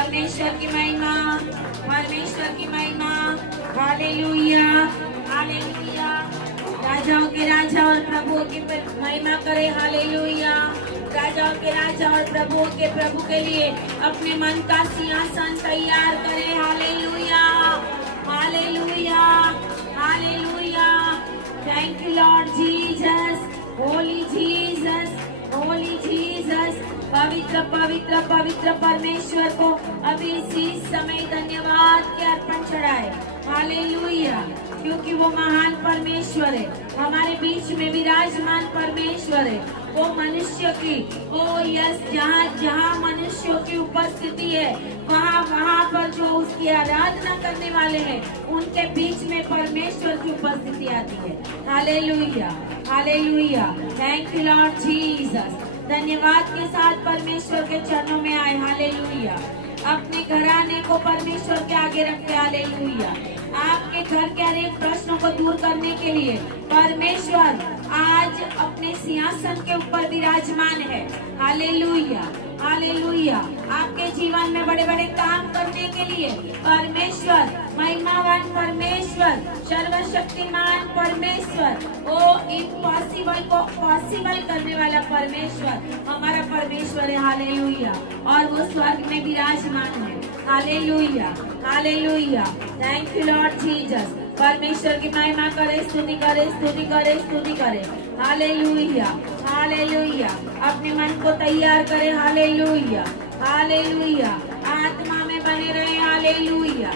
परमेश्वर की महिमा, परमेश्वर की महिमा। Hallelujah, hallelujah. राजाओं के राजा और प्रभुओं की महिमा करे। हालेलुया। राजाओं के राजा और प्रभुओं के प्रभु के लिए अपने मन का सिंहासन तैयार करे। Hallelujah, hallelujah, hallelujah. Thank you Lord Jesus, Holi Jesus, Holi Jesus. पवित्र पवित्र पवित्र परमेश्वर को अभी इसी समय धन्यवाद के अर्पण चढ़ाए। हालेलुया, क्योंकि वो महान परमेश्वर है, हमारे बीच में विराजमान परमेश्वर है। वो मनुष्य की, ओ यस, जहाँ जहाँ मनुष्यों की उपस्थिति है, वहाँ पर जो उसकी आराधना करने वाले हैं, उनके बीच में परमेश्वर की उपस्थिति आती है। Hallelujah, hallelujah. Thank you Lord Jesus. धन्यवाद के साथ परमेश्वर के चरणों में आए। हालेलुया। अपने घराने को परमेश्वर के आगे रखते। हालेलुया। आपके घर के अनेक प्रश्नों को दूर करने के लिए परमेश्वर आज अपने सिंहासन के ऊपर विराजमान है। Hallelujah, hallelujah. आपके जीवन में बड़े बड़े काम करने के लिए परमेश्वर, महिमावान परमेश्वर, सर्वशक्तिमान परमेश्वर, ओ इम्पॉसिबल को पॉसिबल करने वाला परमेश्वर हमारा परमेश्वर है। हालेलुया। और वो स्वर्ग में विराजमान है। Hallelujah, hallelujah. Thank you Lord Jesus. परमेश्वर की महिमा करे, स्तुति करे, स्तुति करे, स्तुति करे। Hallelujah, hallelujah. अपने मन को तैयार करे। Hallelujah, hallelujah. आत्मा में बने रहे। हालेलुया,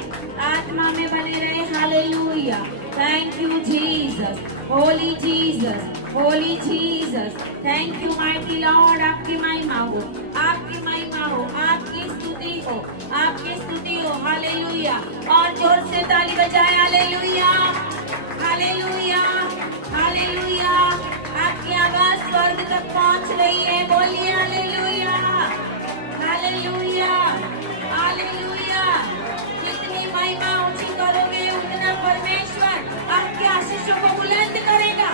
आत्मा में बने रहे। Hallelujah. Thank you Jesus, Holi Jesus, Holi Jesus. Thank you mighty Lord. आपकी महिमा हो, आपकी महिमा हो, आपकी स्तुति हो, आपकी स्तुति हो। हालेलुया। और जोर से ताली बजाए। Hallelujah, hallelujah, hallelujah. आपकी आवाज स्वर्ग तक पहुंच रही है। बोलिए हालेलुया, हालेलुया, हालेलुया। जितनी महिमा ऊंची करोगे, उतना परमेश्वर आपकी आशीषों को बुलंद करेगा।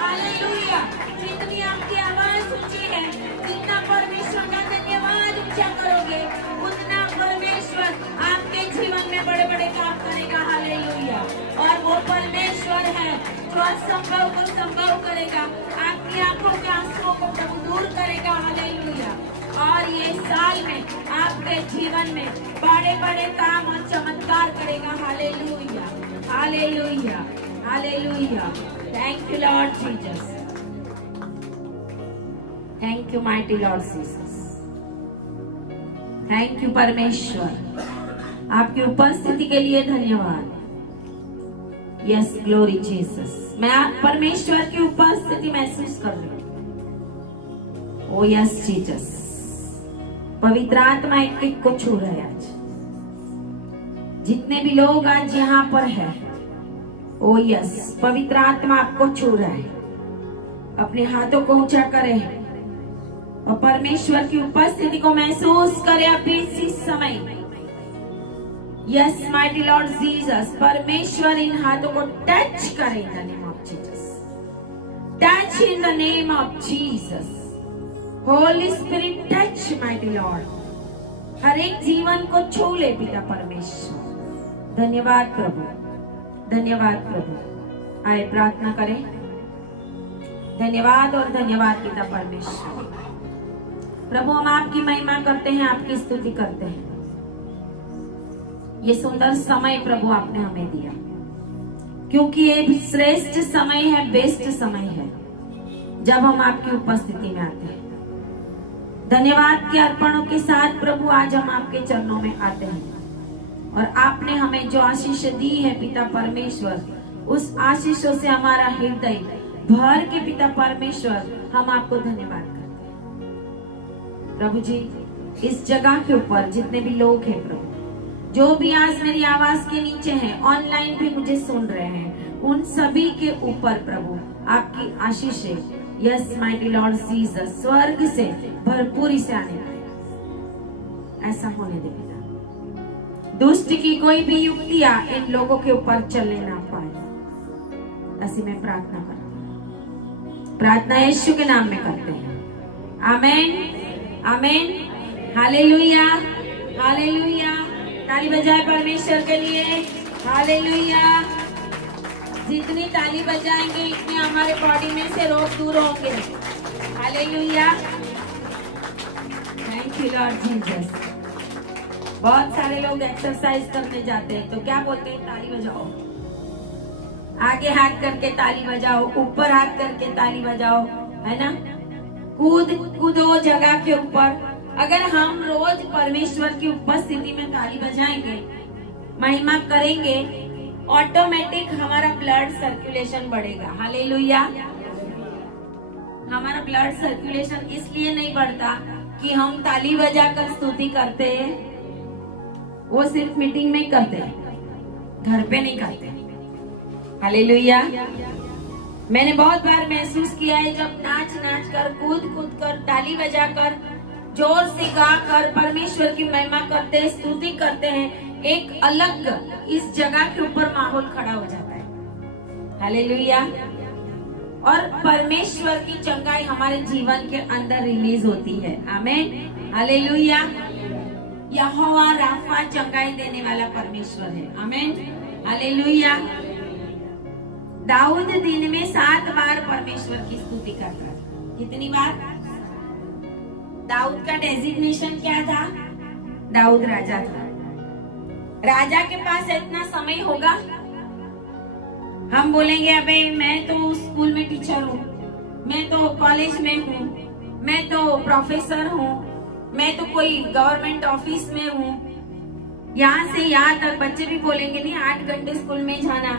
हालेलुया। जितनी आपकी आवाज ऊंची है, जितना परमेश्वर का धन्यवाद ऊंचा करोगे, उतना परमेश्वर आपके जीवन में बड़े बड़े काम करेगा। हालेलुया। और वो परमेश्वर है जो असंभव को संभव करेगा। आपकी आंखों के आंसुओं को प्रभु दूर करेगा। हालेलुया। और ये साल में आपके जीवन में बड़े बड़े काम और चमत्कार करेगा। Hallelujah, hallelujah, hallelujah. Thank you Lord Jesus, thank you mighty Lord Jesus. Thank you परमेश्वर, आपकी उपस्थिति के लिए धन्यवाद। Yes, glory Jesus. मैं परमेश्वर की उपस्थिति महसूस कर रही हूँ। ओ यस जीसस। पवित्र आत्मा एक एक को छू रहा है आज। जितने भी लोग आज यहाँ पर है, ओ यस, पवित्र आत्मा आपको छू रहा है। अपने हाथों को ऊंचा करें और परमेश्वर की उपस्थिति को महसूस करें अभी इसी समय। Yes mighty Lord Jesus. परमेश्वर इन हाथों को टच करे in the name of Jesus. Touch in the name of Jesus. Holy Spirit touch mighty Lord. हर एक जीवन को छू ले पिता परमेश्वर। धन्यवाद प्रभु, धन्यवाद प्रभु। आए प्रार्थना करें। धन्यवाद और धन्यवाद पिता परमेश्वर। प्रभु, हम आपकी महिमा करते हैं, आपकी स्तुति करते हैं। ये सुंदर समय प्रभु आपने हमें दिया, क्योंकि ये श्रेष्ठ समय है, बेस्ट समय है जब हम आपकी उपस्थिति में आते हैं। धन्यवाद के अर्पणों के साथ प्रभु आज हम आपके चरणों में आते हैं, और आपने हमें जो आशीष दी है पिता परमेश्वर, उस आशीषों से हमारा हृदय भर के पिता परमेश्वर हम आपको धन्यवाद करते हैं। प्रभु जी, इस जगह के ऊपर जितने भी लोग हैं प्रभु, जो भी आज मेरी आवाज के नीचे हैं, ऑनलाइन भी मुझे सुन रहे हैं, उन सभी के ऊपर प्रभु आपकी आशीषें, यस माइटी लॉर्ड जीसस, स्वर्ग से भरपूरी से आने पाए। ऐसा होने दे पिता। दुष्ट की कोई भी युक्तियां इन लोगों के ऊपर चलने ना पाए। ऐसी मैं प्रार्थना करती हूँ। प्रार्थना यीशु के नाम में करते हैं। आमेन, आमेन, हालेलुया, हालेलुया। ताली बजाए परमेश्वर के लिए। हालेलुया। जितनी ताली बजाएंगे इतने हमारे बॉडी में से रोग दूर होंगे। Hallelujah. Thank you Lord Jesus. बहुत सारे लोग एक्सरसाइज करने जाते हैं तो क्या बोलते हैं? ताली बजाओ, आगे हाथ करके ताली बजाओ, ऊपर हाथ करके ताली बजाओ, है ना? कूदो जगह के ऊपर। अगर हम रोज परमेश्वर की उपस्थिति में ताली बजाएंगे, महिमा करेंगे, ऑटोमेटिक हमारा ब्लड सर्कुलेशन बढ़ेगा। हालेलुया। हमारा ब्लड सर्कुलेशन इसलिए नहीं बढ़ता कि हम ताली बजाकर स्तुति करते हैं, वो सिर्फ मीटिंग में करते हैं, घर पे नहीं करते। हालेलुया। मैंने बहुत बार महसूस किया है जब नाच कर, कूद कर, ताली बजाकर, जोर से गाकर परमेश्वर की महिमा करते हैं, स्तुति करते हैं, एक अलग इस जगह के ऊपर माहौल खड़ा हो जाता है। हालेलुया। और परमेश्वर की चंगाई हमारे जीवन के अंदर रिलीज होती है। आमीन। हालेलुया। यहोवा राफा चंगाई देने वाला परमेश्वर है। आमीन। हालेलुया। दाऊद दिन में 7 बार परमेश्वर की स्तुति करता था। कितनी बार? दाऊद का डेजिग्नेशन क्या था? दाऊद राजा था। राजा के पास इतना समय होगा? हम बोलेंगे अबे मैं तो स्कूल में टीचर हूँ, मैं तो कॉलेज में हूँ, मैं तो प्रोफेसर हूँ, मैं तो कोई गवर्नमेंट ऑफिस में हूँ, यहाँ से यहाँ तक। बच्चे भी बोलेंगे नहीं 8 घंटे स्कूल में जाना,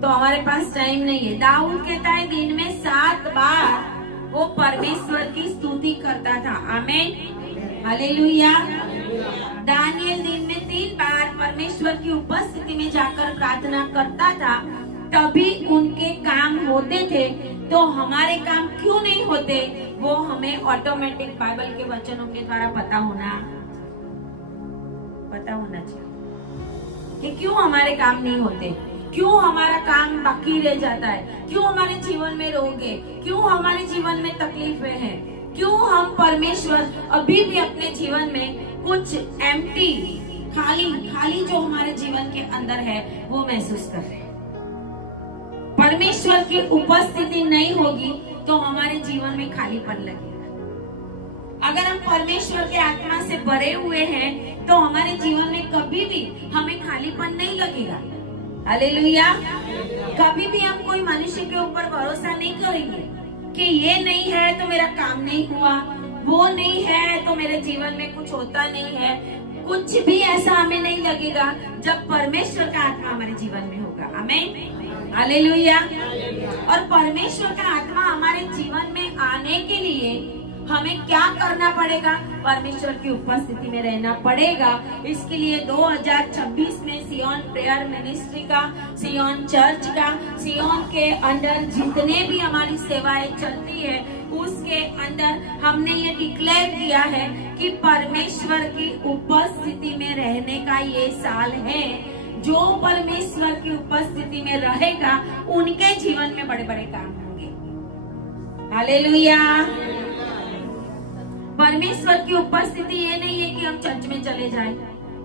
तो हमारे पास टाइम नहीं है। दाऊद कहता है दिन में 7 बार वो परमेश्वर की स्तुति करता था। आमीन। हालेलुया। दानियल दिन में 3 बार परमेश्वर की उपस्थिति में जाकर प्रार्थना करता था, तभी उनके काम होते थे। तो हमारे काम क्यों नहीं होते, वो हमें ऑटोमेटिक बाइबल के वचनों के द्वारा पता होना चाहिए कि क्यों हमारे काम नहीं होते, क्यों हमारा काम बाकी रह जाता है, क्यों हमारे जीवन में रोग है, क्यों हमारे जीवन में तकलीफें हैं, क्यों हम परमेश्वर अभी भी अपने जीवन में कुछ एम्प्टी, खाली जो हमारे जीवन के अंदर है वो महसूस कर रहे हैं। परमेश्वर की उपस्थिति नहीं होगी तो हमारे जीवन में खालीपन लगेगा। अगर हम परमेश्वर के आत्मा से भरे हुए हैं तो हमारे जीवन में कभी भी हमें खालीपन नहीं लगेगा। हालेलुया। कभी भी हम कोई मनुष्य के ऊपर भरोसा नहीं करेंगे कि ये नहीं है तो मेरा काम नहीं हुआ, वो नहीं है तो मेरे जीवन में कुछ होता नहीं है। कुछ भी ऐसा हमें नहीं लगेगा जब परमेश्वर का आत्मा हमारे जीवन में होगा। आमीन। हालेलुया। और परमेश्वर का आत्मा हमारे जीवन में आने के लिए हमें क्या करना पड़ेगा? परमेश्वर की उपस्थिति में रहना पड़ेगा। इसके लिए 2026 में सियोन प्रेयर मिनिस्ट्री का, सियोन चर्च का, सियोन के अंदर जितने भी हमारी सेवाएं चलती है उसके अंदर हमने ये डिक्लेयर किया है कि परमेश्वर की उपस्थिति में रहने का ये साल है। जो परमेश्वर की उपस्थिति में रहेगा उनके जीवन में बड़े बड़े काम होंगे। हालेलुया। परमेश्वर की उपस्थिति ये नहीं है कि हम चर्च में चले जाएं।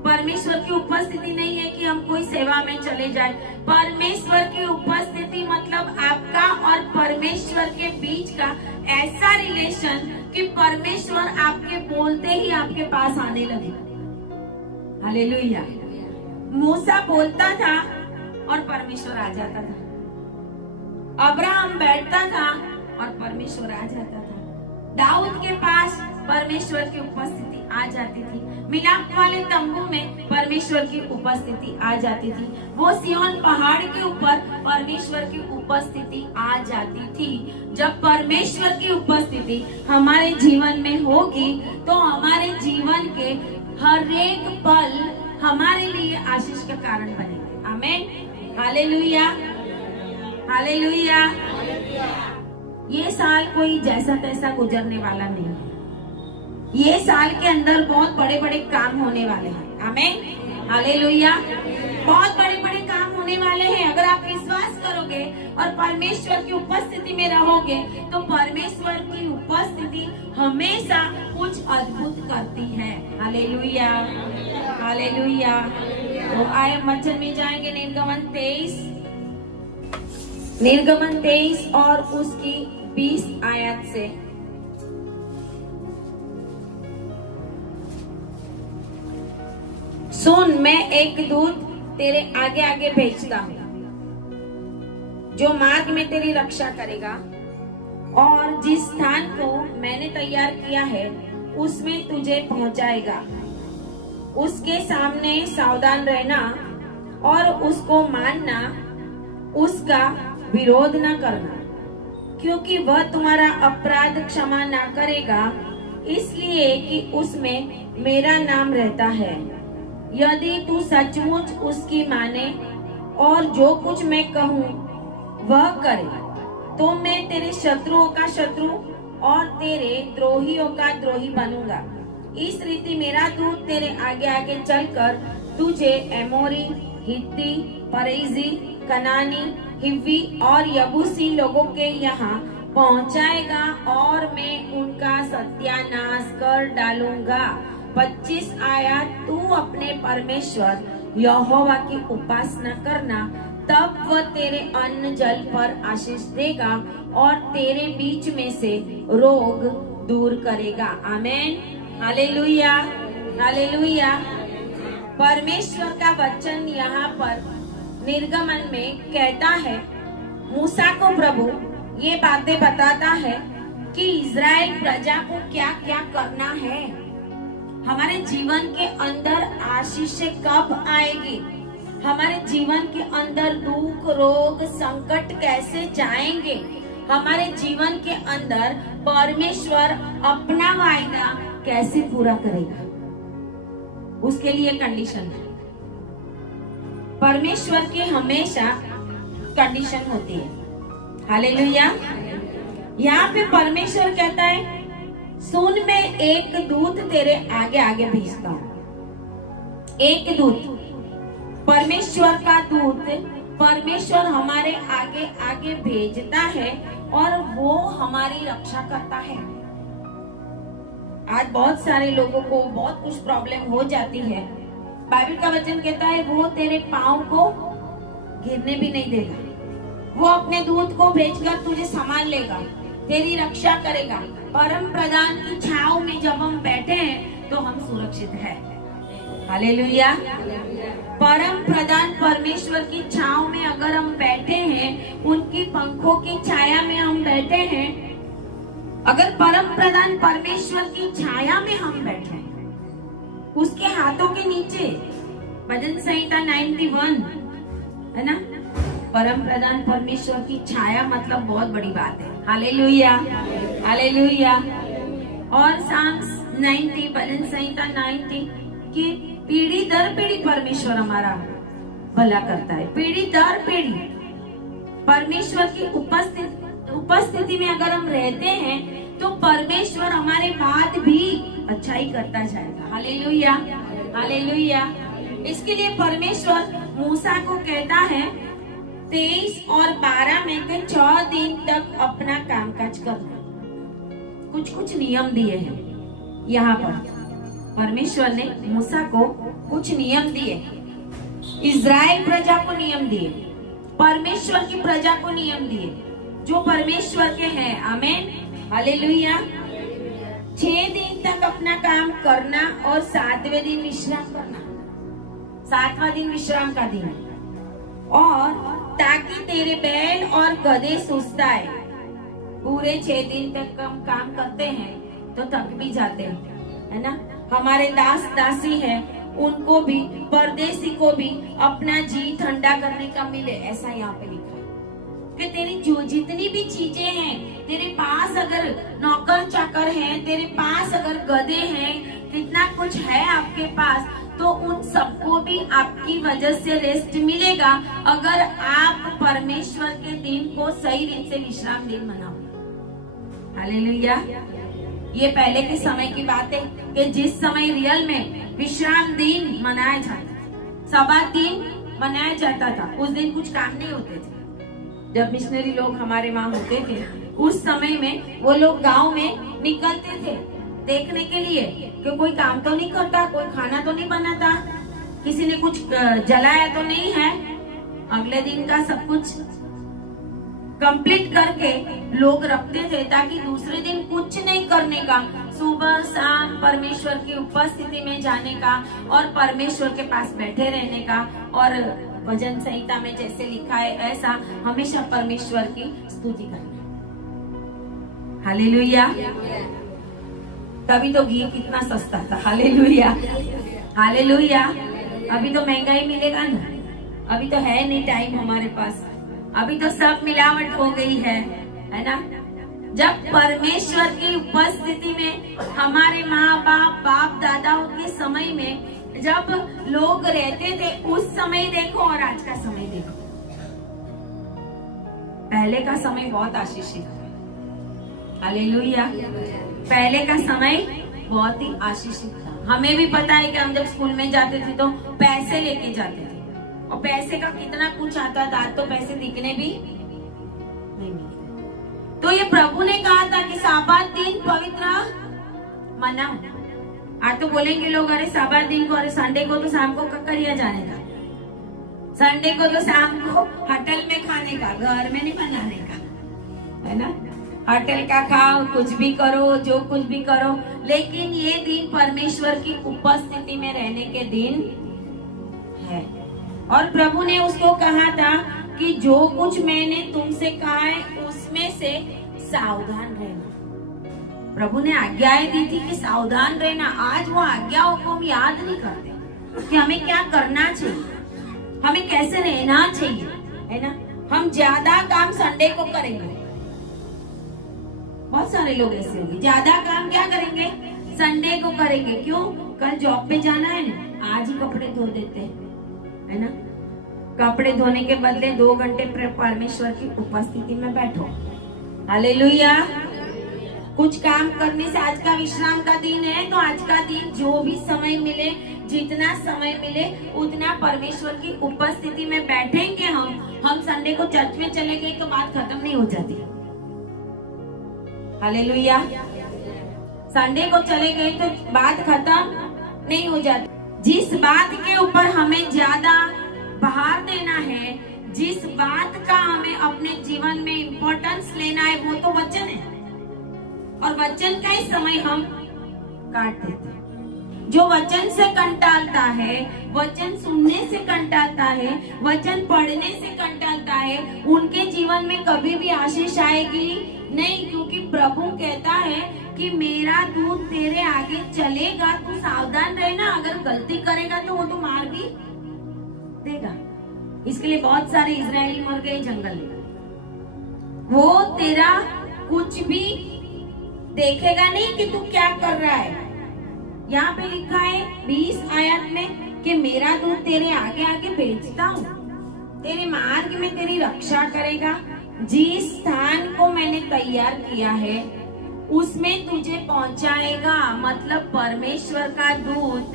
परमेश्वर की उपस्थिति नहीं है कि हम कोई सेवा में चले जाएं। परमेश्वर की उपस्थिति मतलब आपका और परमेश्वर के बीच का ऐसा रिलेशन कि परमेश्वर आपके बोलते ही आपके पास आने लगे। हालेलुया। मूसा बोलता था और परमेश्वर आ जाता था। अब्राहम बैठता था और परमेश्वर आ जाता था। दाऊद के पास परमेश्वर की उपस्थिति आ जाती थी। मिलाप वाले तंबू में परमेश्वर की उपस्थिति आ जाती थी। वो सियोन पहाड़ के ऊपर परमेश्वर की उपस्थिति आ जाती थी। जब परमेश्वर की उपस्थिति हमारे जीवन में होगी तो हमारे जीवन के हर एक पल हमारे लिए आशीष का कारण बनेंगे। आमीन। हालेलुया। हालेलुया। ये साल कोई जैसा तैसा गुजरने वाला नहीं है। ये साल के अंदर बहुत बड़े बड़े काम होने वाले हैं। आमीन। हालेलुया। बहुत बड़े बड़े काम होने वाले हैं। अगर आप विश्वास करोगे और परमेश्वर की उपस्थिति में रहोगे तो परमेश्वर की उपस्थिति हमेशा कुछ अद्भुत करती है। Hallelujah hallelujah. तो आए वचन में जाएंगे निर्गमन 23 और उसकी 20 आयत से। सुन, मैं एक दूत तेरे आगे आगे भेजता हूँ जो मार्ग में तेरी रक्षा करेगा, और जिस स्थान को मैंने तैयार किया है उसमें तुझे पहुंचाएगा। उसके सामने सावधान रहना और उसको मानना, उसका विरोध न करना, क्योंकि वह तुम्हारा अपराध क्षमा ना करेगा, इसलिए कि उसमें मेरा नाम रहता है। यदि तू सचमुच उसकी माने और जो कुछ मैं कहूँ वह करे, तो मैं तेरे शत्रुओं का शत्रु और तेरे द्रोहियों का द्रोही बनूंगा। इस रीति मेरा दूत तेरे आगे आगे चलकर तुझे एमोरी, हित्ती, परिजी, कनानी, हिव्वी और यबूसी लोगों के यहाँ पहुँचाएगा, और मैं उनका सत्यानाश कर डालूंगा। 25 आयत। तू अपने परमेश्वर यहोवा की उपासना करना, तब वह तेरे अन्न जल पर आशीष देगा और तेरे बीच में से रोग दूर करेगा। आमीन हालेलुया हालेलुया। परमेश्वर का वचन यहाँ पर निर्गमन में कहता है, मूसा को प्रभु ये बातें बताता है कि इज़राइल प्रजा को क्या क्या करना है। हमारे जीवन के अंदर आशीष कब आएगी, हमारे जीवन के अंदर दुख, रोग, संकट कैसे जाएंगे, हमारे जीवन के अंदर परमेश्वर अपना वायदा कैसे पूरा करेगा, उसके लिए कंडीशन है। परमेश्वर की हमेशा कंडीशन होती है। हालेलुया। यहाँ पे परमेश्वर कहता है, सुन, मैं एक दूत तेरे आगे आगे भेजता हूँ। एक दूत, परमेश्वर का दूत परमेश्वर हमारे आगे आगे भेजता है और वो हमारी रक्षा करता है। आज बहुत सारे लोगों को बहुत कुछ प्रॉब्लम हो जाती है। बाइबल का वचन कहता है, वो तेरे पाँव को गिरने भी नहीं देगा। वो अपने दूत को भेजकर तुझे संभाल लेगा, तेरी रक्षा करेगा। परम प्रधान की छांव में जब हम बैठे हैं तो हम सुरक्षित हैं। हालेलुया। परम प्रधान परमेश्वर की छांव में अगर हम बैठे हैं, उनकी पंखों की छाया में हम बैठे हैं, अगर परम प्रधान परमेश्वर की छाया में हम बैठे हैं, उसके हाथों के नीचे, भजन संहिता 91 है ना, परम प्रधान परमेश्वर की छाया मतलब बहुत बड़ी बात है। Hallelujah hallelujah. और साम्स 90, भजन संहिता 90 की पीढ़ी दर पीढ़ी परमेश्वर हमारा भला करता है। पीढ़ी दर पीढ़ी परमेश्वर की उपस्थिति में अगर हम रहते हैं तो परमेश्वर हमारे बाद भी अच्छाई करता जाएगा। Hallelujah hallelujah. इसके लिए परमेश्वर मूसा को कहता है, 23 और 12 में के 6 दिन तक अपना कामकाज करना। कुछ नियम दिए हैं यहाँ पर। परमेश्वर ने मूसा को कुछ नियम दिए, इज़राइल प्रजा को नियम दिए, परमेश्वर की प्रजा को नियम दिए जो परमेश्वर के हैं। आमीन हालेलुया। 6 दिन तक अपना काम करना और 7वें दिन विश्राम करना। 7वां दिन विश्राम का दिन है, और ताकि तेरे बैल और गधे सुस्ताए। पूरे 6 दिन तक हम काम करते हैं तो थक भी जाते हैं, है ना। हमारे दास दासी है, उनको भी, परदेसी को भी अपना जी ठंडा करने का मिले, ऐसा यहाँ पे लिखा है कि तेरी जो जितनी भी चीजें हैं, तेरे पास अगर नौकर चाकर हैं, तेरे पास अगर गधे हैं, कितना कुछ है आपके पास, तो उन सबको भी आपकी वजह से रेस्ट मिलेगा अगर आप परमेश्वर के दिन को सही दिन से विश्राम दिन मनाओ। हालेलुया। ये पहले के समय की बात है कि जिस समय रियल में विश्राम दिन मनाया जाता, सब्बात दिन मनाया जाता था, उस दिन कुछ काम नहीं होते थे। जब मिशनरी लोग हमारे वहां होते थे, उस समय में वो लोग गांव में निकलते थे देखने के लिए कि कोई काम तो नहीं करता, कोई खाना तो नहीं बनाता, किसी ने कुछ जलाया तो नहीं है। अगले दिन का सब कुछ कंप्लीट करके लोग रखते थे ताकि दूसरे दिन कुछ नहीं करने का, सुबह शाम परमेश्वर की उपस्थिति में जाने का और परमेश्वर के पास बैठे रहने का। और भजन संहिता में जैसे लिखा है ऐसा हमेशा परमेश्वर की स्तुति करना। हालेलुया। तभी तो घी कितना सस्ता था। Hallelujah, hallelujah. अभी तो महंगाई मिलेगा ना, अभी तो है नहीं टाइम हमारे पास, अभी तो सब मिलावट हो गई है ना। जब परमेश्वर की उपस्थिति में हमारे माँ बाप दादाओं के समय में जब लोग रहते थे, उस समय देखो और आज का समय देखो। पहले का समय बहुत आशीषित था। हालेलुया। पहले का समय बहुत ही आशीषित था। हमें भी पता है कि हम जब स्कूल में जाते थे तो पैसे लेके जाते थे और पैसे का कितना कुछ आता था। आज तो पैसे दिखने भी नहीं मिलते। तो ये प्रभु ने कहा था कि साबात दिन पवित्र मनाओ। आज तो बोलेंगे लोग, अरे साबात दिन को, अरे संडे को तो शाम को ककरिया जाने का, संडे को तो शाम को होटल में खाने का, घर में नहीं बनाने का, है ना। होटल का खाओ, कुछ भी करो, जो कुछ भी करो, लेकिन ये दिन परमेश्वर की उपस्थिति में रहने के दिन है। और प्रभु ने उसको कहा था कि जो कुछ मैंने तुमसे कहा है उसमें से सावधान रहना। प्रभु ने आज्ञाएं दी थी कि सावधान रहना। आज वो आज्ञाओं को हम याद नहीं करते कि हमें क्या करना चाहिए, हमें कैसे रहना चाहिए, है ना। हम ज्यादा काम संडे को करेंगे। बहुत सारे लोग ऐसे होंगे, ज्यादा काम क्या करेंगे, संडे को करेंगे। क्यों? कल जॉब पे जाना है ना, आज ही कपड़े धो देते हैं, है ना। कपड़े धोने के बदले 2 घंटे परमेश्वर की उपस्थिति में बैठो। हालेलुया। कुछ काम करने से, आज का विश्राम का दिन है तो आज का दिन जो भी समय मिले, जितना समय मिले उतना परमेश्वर की उपस्थिति में बैठेंगे। हम संडे को चर्च में चले गए तो बात खत्म नहीं हो जाती। हालेलुया। संडे को चले गए तो बात खत्म नहीं हो जाती। जिस बात के ऊपर हमें ज्यादा भार देना है, जिस बात का हमें अपने जीवन में इम्पोर्टेंस लेना है, वो तो वचन है। और वचन का ही समय हम काट देते हैं। जो वचन से कंटालता है, वचन सुनने से कंटालता है, वचन पढ़ने से कंटालता है, उनके जीवन में कभी भी आशीष आएगी नहीं। क्योंकि प्रभु कहता है कि मेरा दूत तेरे आगे चलेगा, तू सावधान रहना। अगर गलती करेगा तो वो तो मार भी देगा। इसके लिए बहुत सारे इजरायली मर गए जंगल में। वो तेरा कुछ भी देखेगा नहीं कि तू क्या कर रहा है। यहाँ पे लिखा है 20 आयत में कि मेरा दूत तेरे आगे आगे भेजता हूँ, तेरे मार्ग में तेरी रक्षा करेगा। जिस स्थान को मैंने तैयार किया है उसमें तुझे पहुंचाएगा। मतलब परमेश्वर का दूत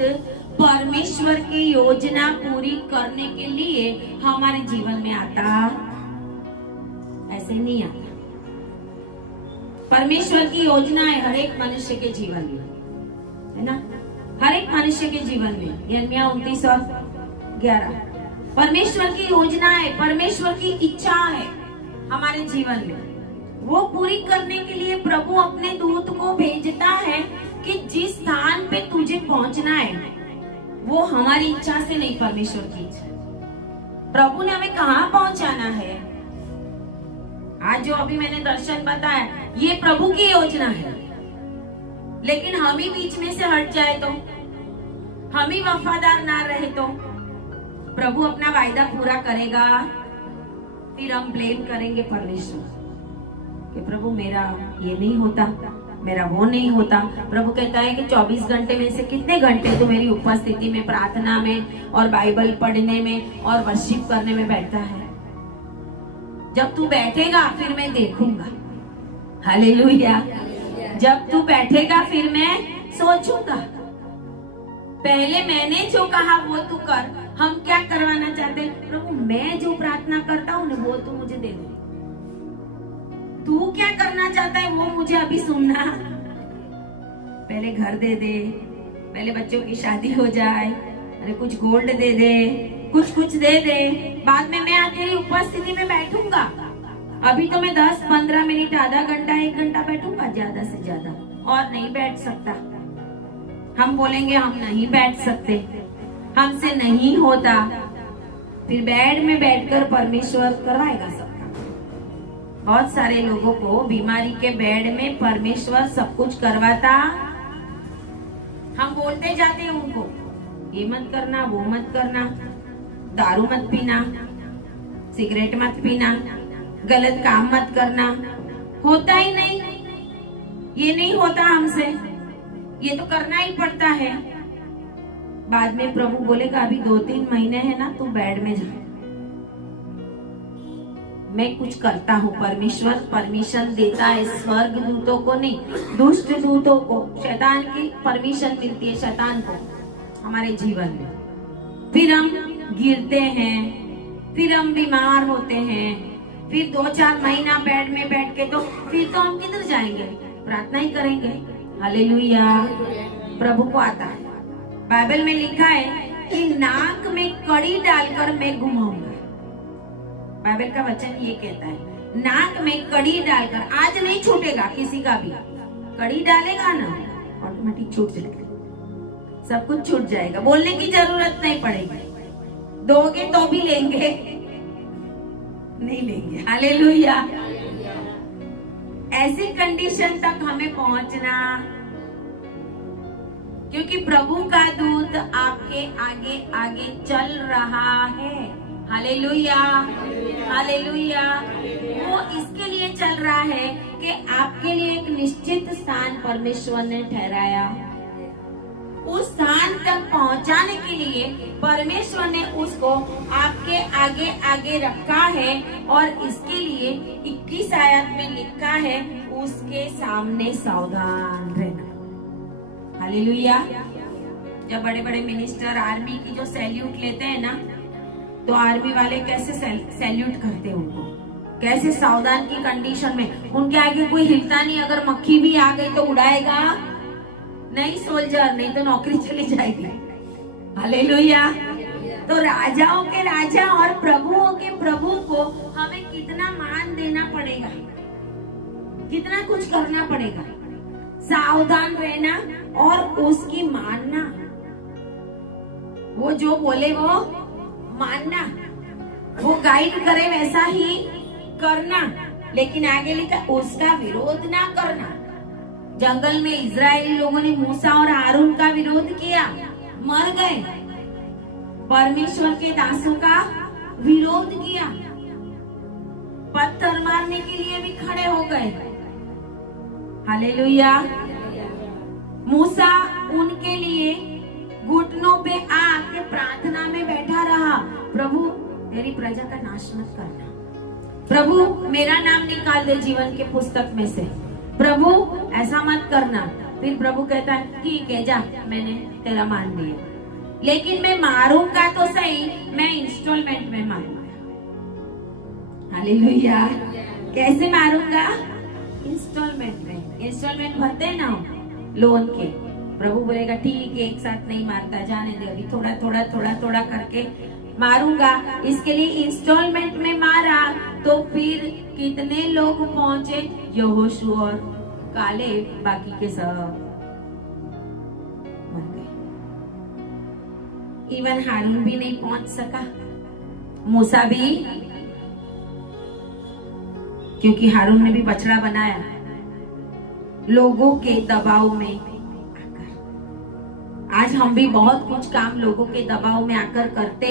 परमेश्वर की योजना पूरी करने के लिए हमारे जीवन में आता, ऐसे नहीं आता। परमेश्वर की योजना है हर एक मनुष्य के जीवन में, है ना। हर एक मनुष्य के जीवन में। यिर्मयाह 29:11 परमेश्वर की योजना है, परमेश्वर की इच्छा है हमारे जीवन में। वो पूरी करने के लिए प्रभु अपने दूत को भेजता है कि जिस स्थान पे तुझे पहुंचना है वो हमारी इच्छा से नहीं, परमेश्वर की इच्छा। प्रभु ने हमें कहाँ पहुंचाना है। आज जो अभी मैंने दर्शन बताया, ये प्रभु की योजना है। लेकिन हम ही बीच में से हट जाए तो, हम ही वफादार ना रहे तो प्रभु अपना वायदा पूरा करेगा, फिर हम ब्लेम करेंगे परमेश्वर कि प्रभु मेरा ये नहीं होता, मेरा वो नहीं होता। प्रभु कहता है कि 24 घंटे में से कितने घंटे तो मेरी उपस्थिति में, प्रार्थना में और बाइबल पढ़ने में और वर्शिप करने में बैठता है। जब तू बैठेगा फिर मैं देखूंगा। हालेलुया। जब तू बैठेगा फिर मैं सोचूंगा। पहले मैंने जो कहा वो तू कर। हम क्या करवाना चाहते हैं? प्रभु मैं जो प्रार्थना करता हूँ ना वो तू मुझे दे दे। तू क्या करना चाहता है वो मुझे अभी सुनना पहले घर दे दे, पहले बच्चों की शादी हो जाए, अरे कुछ गोल्ड दे दे, कुछ दे दे, बाद में मैं तेरी उपस्थिति में बैठूंगा। अभी तो मैं 10-15 मिनट, आधा घंटा, 1 घंटा बैठूंगा ज्यादा से ज्यादा, और नहीं बैठ सकता। हम बोलेंगे हम नहीं बैठ सकते, हमसे नहीं होता, फिर बेड में बैठकर परमेश्वर करवाएगा सबका। बहुत सारे लोगों को बीमारी के बेड में परमेश्वर सब कुछ करवाता। हम बोलते जाते हैं उनको, ये मत करना, वो मत करना, दारू मत पीना, सिगरेट मत पीना, गलत काम मत करना। होता ही नहीं, ये नहीं होता हमसे, ये तो करना ही पड़ता है। बाद में प्रभु बोलेगा अभी 2-3 महीने है ना, तू बेड में जा, मैं कुछ करता हूँ। परमेश्वर परमिशन देता है स्वर्ग दूतों को नहीं, दुष्ट दूतों को। शैतान की परमिशन मिलती है शैतान को हमारे जीवन में। फिर हम गिरते हैं, फिर हम बीमार होते हैं, फिर 2-4 महीना बेड में बैठ के तो फिर तो हम किधर जाएंगे, प्रार्थना ही करेंगे। हालेलुया, प्रभु को आता है। बाइबल में लिखा है कि नाक में कड़ी डालकर मैं घुमाऊंगा। बाइबल का वचन ये कहता है, नाक में कड़ी डालकर, आज नहीं छूटेगा किसी का भी। कड़ी डालेगा ना, ऑटोमेटिक छूट जाएगा, सब कुछ छूट जाएगा, बोलने की जरूरत नहीं पड़ेगी। दोगे तो भी लेंगे, नहीं लेंगे। हालेलुया, ऐसी कंडीशन तक हमें पहुंचना, क्योंकि प्रभु का दूत आपके आगे आगे चल रहा है। Hallelujah, hallelujah. वो इसके लिए चल रहा है कि आपके लिए एक निश्चित स्थान परमेश्वर ने ठहराया। उस स्थान तक पहुंचाने के लिए परमेश्वर ने उसको आपके आगे आगे रखा है, और इसके लिए 21 आयत में लिखा है, उसके सामने सावधान रहना। हालेलुया। जब बड़े बड़े मिनिस्टर आर्मी की जो सैल्यूट लेते हैं ना, तो आर्मी वाले कैसे सैल्यूट करते हैं उनको, कैसे सावधान की कंडीशन में। उनके आगे कोई हिलता नहीं, अगर मक्खी भी आ गई तो उड़ाएगा नहीं सोल्जर, नहीं तो नौकरी चली जाएगी। हालेलुया। तो राजाओं के राजा और प्रभुओं के प्रभु को हमें कितना मान देना पड़ेगा, कितना कुछ करना पड़ेगा। सावधान रहना और उसकी मानना, वो जो बोले वो मानना, वो गाइड करे वैसा ही करना। लेकिन आगे लिखा उसका विरोध ना करना। जंगल में इजरायली लोगों ने मूसा और हारून का विरोध किया, मर गए। परमेश्वर के दासों का विरोध किया, पत्थर मारने के लिए भी खड़े हो गए। हालेलुया। मूसा उनके लिए घुटनों पे आके प्रार्थना में बैठा रहा, प्रभु मेरी प्रजा का नाश मत करना, प्रभु मेरा नाम निकाल दे जीवन के पुस्तक में से, प्रभु ऐसा मत करना। फिर प्रभु कहता है ठीक है जा, मैंने तेरा मान लिया, लेकिन मैं मारूंगा तो सही, मैं इंस्टॉलमेंट में मारूंगा। हालेलुया। कैसे मारूंगा? इंस्टॉलमेंट में। इंस्टॉलमेंट भरते हैं ना लोन के, प्रभु बोलेगा ठीक है एक साथ नहीं मारता, जाने दे, अभी थोड़ा थोड़ा थोड़ा थोड़ा करके मारूंगा। इसके लिए इंस्टॉलमेंट में मारा तो फिर कितने लोग पहुंचे? यहोशू और काले, बाकी के सब मर गए। इवन हारून भी नहीं पहुंच सका, मूसा भी, क्योंकि हारून ने भी बछड़ा बनाया लोगों के दबाव में आकर। आज हम भी बहुत कुछ काम लोगों के दबाव में आकर करते।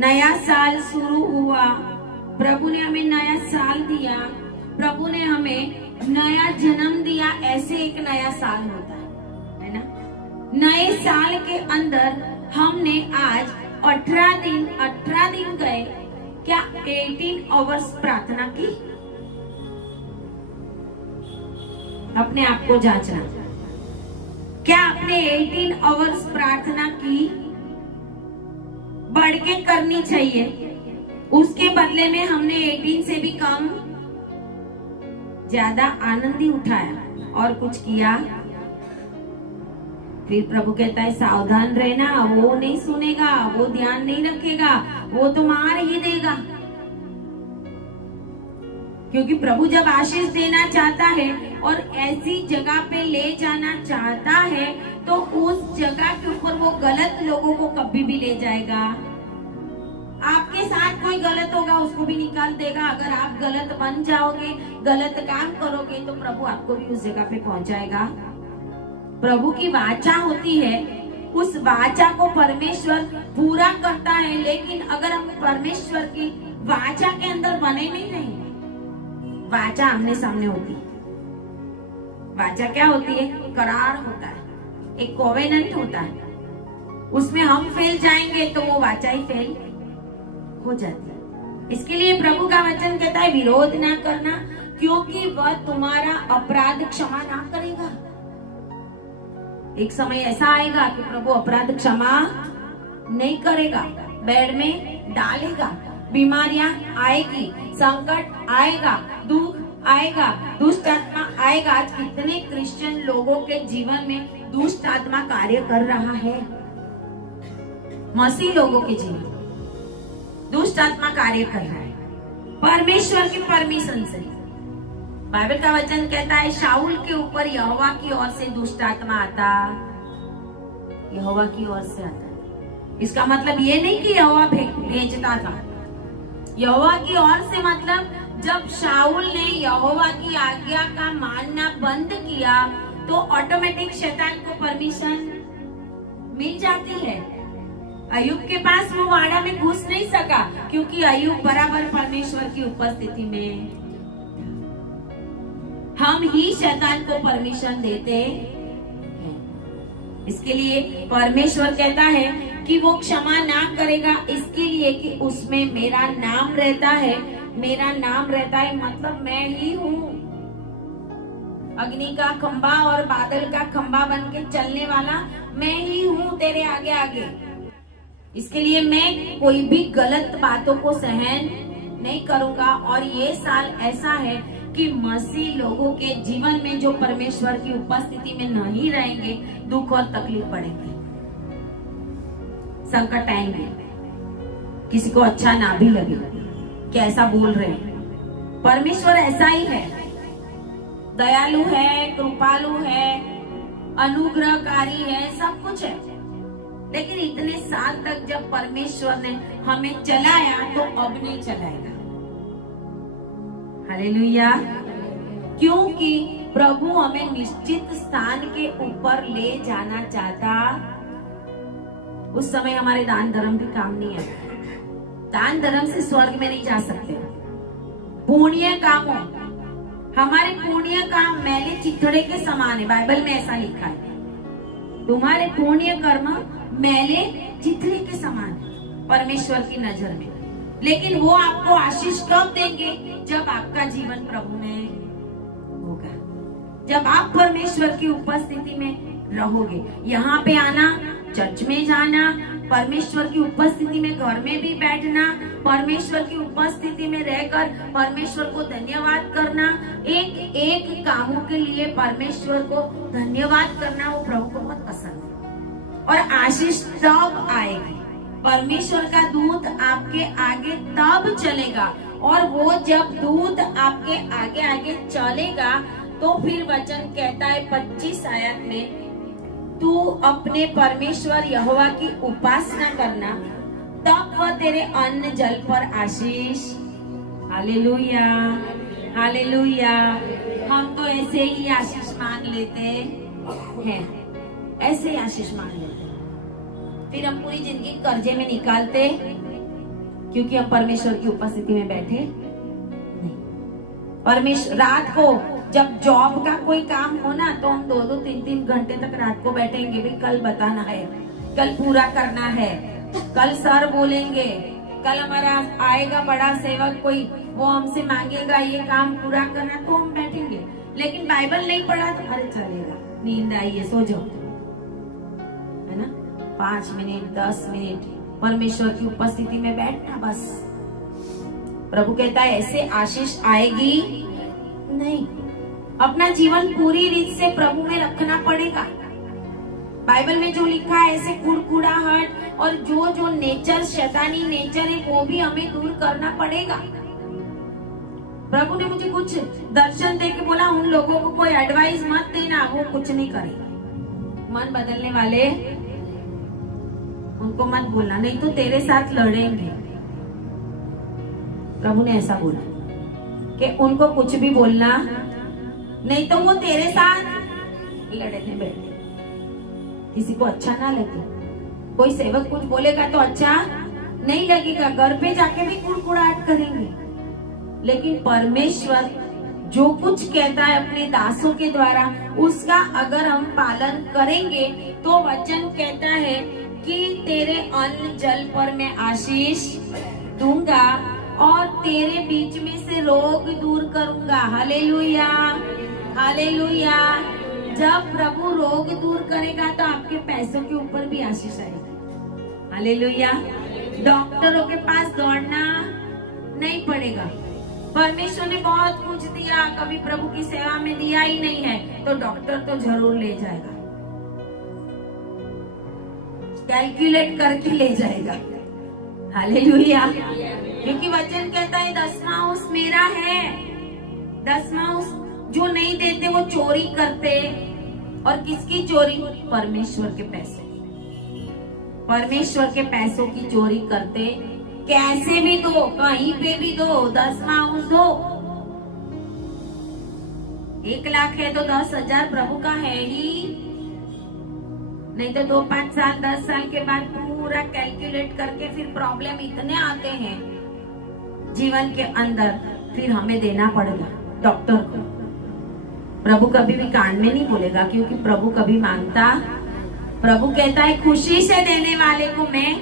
नया साल शुरू हुआ, प्रभु ने हमें नया साल दिया, प्रभु ने हमें नया जन्म दिया, ऐसे एक नया साल होता है ना। नए साल के अंदर हमने आज 18 दिन गए, क्या 18 आवर्स प्रार्थना की? अपने आप को जांचना, क्या आपने 18 आवर्स प्रार्थना की? बढ़ के करनी चाहिए, उसके बदले में हमने 18 से भी कम ज्यादा आनंद ही उठाया। और कुछ किया। फिर प्रभु कहता है सावधान रहना, वो नहीं सुनेगा, वो ध्यान नहीं रखेगा, वो तो मार ही देगा। क्योंकि प्रभु जब आशीष देना चाहता है और ऐसी जगह पे ले जाना चाहता है तो उस जगह के ऊपर वो गलत लोगों को कभी भी ले जाएगा। आपके साथ कोई गलत होगा उसको भी निकाल देगा। अगर आप गलत बन जाओगे, गलत काम करोगे तो प्रभु आपको भी उस जगह पे पहुंचाएगा। प्रभु की वाचा होती है, उस वाचा को परमेश्वर पूरा करता है। लेकिन अगर हम परमेश्वर की वाचा के अंदर बने नहीं रहेंगे, वाचा आमने सामने होती है। वाचा क्या होती है? करार होता है, एक कोवेनेंट होता है। उसमें हम फेल जाएंगे तो वो वाचा ही फेल हो जाती है। इसके लिए प्रभु का वचन कहता है विरोध ना करना, क्योंकि वह तुम्हारा अपराध क्षमा ना करेगा। एक समय ऐसा आएगा कि प्रभु अपराध क्षमा नहीं करेगा, बेड में डालेगा, बीमारियां आएगी, संकट आएगा, दुख आएगा, दुष्ट आत्मा आएगा। आज कितने क्रिश्चियन लोगों के जीवन में दुष्ट आत्मा कार्य कर रहा है। मसीह लोगों के जीवन दुष्ट आत्मा कार्य कर रहा है परमेश्वर की परमिशन से। बाइबल का वचन कहता है शाऊल के ऊपर यहोवा की ओर से दुष्ट आत्मा आता, यहोवा की ओर से आता। इसका मतलब ये नहीं कि यहोवा भेजता था। यहोवा की ओर से मतलब जब शाऊल ने यहोवा की आज्ञा का मानना बंद किया तो ऑटोमेटिक शैतान को परमिशन मिल जाती है। अय्यूब के पास वो वाड़ा में घुस नहीं सका क्योंकि अय्यूब बराबर परमेश्वर की उपस्थिति में। हम ही शैतान को परमिशन देते हैं। इसके लिए परमेश्वर कहता है कि वो क्षमा ना करेगा, इसके लिए कि उसमें मेरा नाम रहता है। मेरा नाम रहता है मतलब मैं ही हूँ। अग्नि का खंबा और बादल का खंबा बन के चलने वाला मैं ही हूँ तेरे आगे आगे। इसके लिए मैं कोई भी गलत बातों को सहन नहीं करूंगा। और ये साल ऐसा है कि मसीह लोगों के जीवन में जो परमेश्वर की उपस्थिति में नहीं रहेंगे, दुख और तकलीफ पड़ेंगे, संकट आएंगे, किसी को अच्छा ना भी लगे कैसा बोल रहे हैं। परमेश्वर ऐसा ही है, दयालु है, कृपालु है, अनुग्रहकारी है, सब कुछ है। लेकिन इतने साल तक जब परमेश्वर ने हमें चलाया तो अब नहीं चलाएगा। हालेलुया। क्योंकि प्रभु हमें निश्चित स्थान के ऊपर ले जाना चाहता। उस समय हमारे दान धर्म भी काम नहीं है। दान धर्म से स्वर्ग में नहीं जा सकते। पुण्य कामों, हमारे पुण्य काम मैले चिथड़े के समान है। बाइबल में ऐसा लिखा है, तुम्हारे पुण्य कर्म मैले चिथड़े के समान है परमेश्वर की नजर में। लेकिन वो आपको आशीष कब देंगे? जब आपका जीवन प्रभु में होगा, जब आप परमेश्वर की उपस्थिति में रहोगे। यहाँ पे आना, चर्च में जाना, परमेश्वर की उपस्थिति में घर में भी बैठना, परमेश्वर की उपस्थिति में रहकर परमेश्वर को धन्यवाद करना, एक एक कामों के लिए परमेश्वर को धन्यवाद करना, वो प्रभु को बहुत पसंद है। और आशीष तब आएगी, परमेश्वर का दूत आपके आगे तब चलेगा। और वो जब दूत आपके आगे आगे चलेगा तो फिर वचन कहता है 25 आयत में, तू अपने परमेश्वर यहोवा की उपासना करना, तब वह तेरे अन्न जल पर आशीष। Hallelujah, hallelujah. हम तो ऐसे ही आशीष मांग लेते हैं, ऐसे ही आशीष मांग लेते हैं। फिर हम पूरी जिंदगी कर्जे में निकालते क्योंकि हम परमेश्वर की उपस्थिति में बैठे नहीं। परमेश्वर रात को जब जॉब का कोई काम हो ना तो हम 2-2, 3-3 घंटे तक रात को बैठेंगे। भाई कल बताना है, कल पूरा करना है, कल सर बोलेंगे, कल हमारा आएगा बड़ा सेवक कोई, वो हमसे मांगेगा ये काम पूरा करना, तो हम बैठेंगे। लेकिन बाइबल नहीं पढ़ा तो अरे चलेगा, नींद आई है, सो जाओ, है ना। 5 मिनट 10 मिनट परमेश्वर की उपस्थिति में बैठना बस। प्रभु कहता है ऐसे आशीष आएगी नहीं। अपना जीवन पूरी रीत से प्रभु में रखना पड़ेगा। बाइबल में जो लिखा है ऐसे कुड़कुड़ाहट और जो जो नेचर, शैतानी नेचर है, वो भी हमें दूर करना पड़ेगा। प्रभु ने मुझे कुछ दर्शन दे के बोला, उन लोगों को कोई एडवाइस मत देना, वो कुछ नहीं करेगा। मन बदलने वाले उनको मत बोलना, नहीं तो तेरे साथ लड़ेंगे। प्रभु ने ऐसा बोला कि उनको कुछ भी बोलना, नहीं तो वो तेरे साथ लड़ने बैठे। किसी को अच्छा ना लगे, कोई सेवक कुछ बोलेगा तो अच्छा नहीं लगेगा, घर पे जाके भी कुड़कुड़ाहट करेंगे। लेकिन परमेश्वर जो कुछ कहता है अपने दासों के द्वारा, उसका अगर हम पालन करेंगे तो वचन कहता है कि तेरे अन्न जल पर मैं आशीष दूंगा और तेरे बीच में से रोग दूर करूंगा। Hallelujah, hallelujah. जब प्रभु रोग दूर करेगा तो आपके पैसों के ऊपर भी आशीष आएगी। हालेलुया। डॉक्टरों के पास दौड़ना नहीं पड़ेगा। परमेश्वर ने बहुत कुछ दिया, कभी प्रभु की सेवा में दिया ही नहीं है तो डॉक्टर तो जरूर ले जाएगा, कैलकुलेट करके ले जाएगा। हालेलुया। क्योंकि वचन कहता है 10वां अंश मेरा है। 10वां अंश जो नहीं देते वो चोरी करते। और किसकी चोरी? परमेश्वर के पैसे, परमेश्वर के पैसों की चोरी करते। कैसे भी दो, कहीं पे भी दो, 10वां अंश दो। 1 लाख है तो 10,000 प्रभु का है ही, नहीं तो 2, 5 साल 10 साल के बाद पूरा कैलकुलेट करके फिर प्रॉब्लम इतने आते हैं जीवन के अंदर, फिर हमें देना पड़ेगा डॉक्टर को। प्रभु कभी भी कान में नहीं बोलेगा, क्योंकि प्रभु कभी मांगता, प्रभु कहता है खुशी से देने वाले को मैं।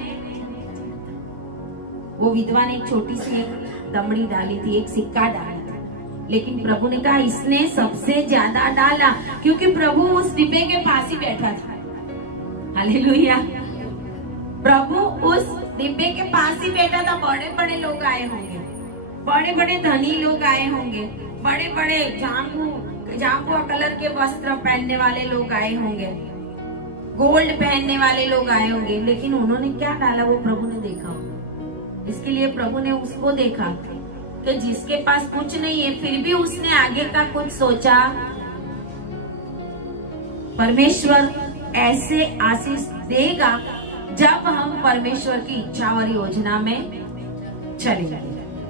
वो विधवा ने एक छोटी सी एक दमड़ी डाली थी, एक सिक्का डाला था, लेकिन प्रभु ने कहा इसने सबसे ज्यादा डाला, क्योंकि प्रभु उस डिब्बे के पास ही बैठा था। हालेलुया। प्रभु उस डिब्बे के पास ही बैठा था। बड़े बड़े लोग आए होंगे, बड़े बड़े धनी लोग आए होंगे, बड़े बड़े जांबुआ कलर के वस्त्र पहनने वाले लोग आए होंगे, गोल्ड पहनने वाले लोग आए होंगे, लेकिन उन्होंने क्या डाला वो प्रभु ने देखा। इसके लिए प्रभु ने उसको देखा कि जिसके पास कुछ नहीं है फिर भी उसने आगे का कुछ सोचा। परमेश्वर ऐसे आशीष देगा जब हम परमेश्वर की इच्छा और योजना में चलेंगे।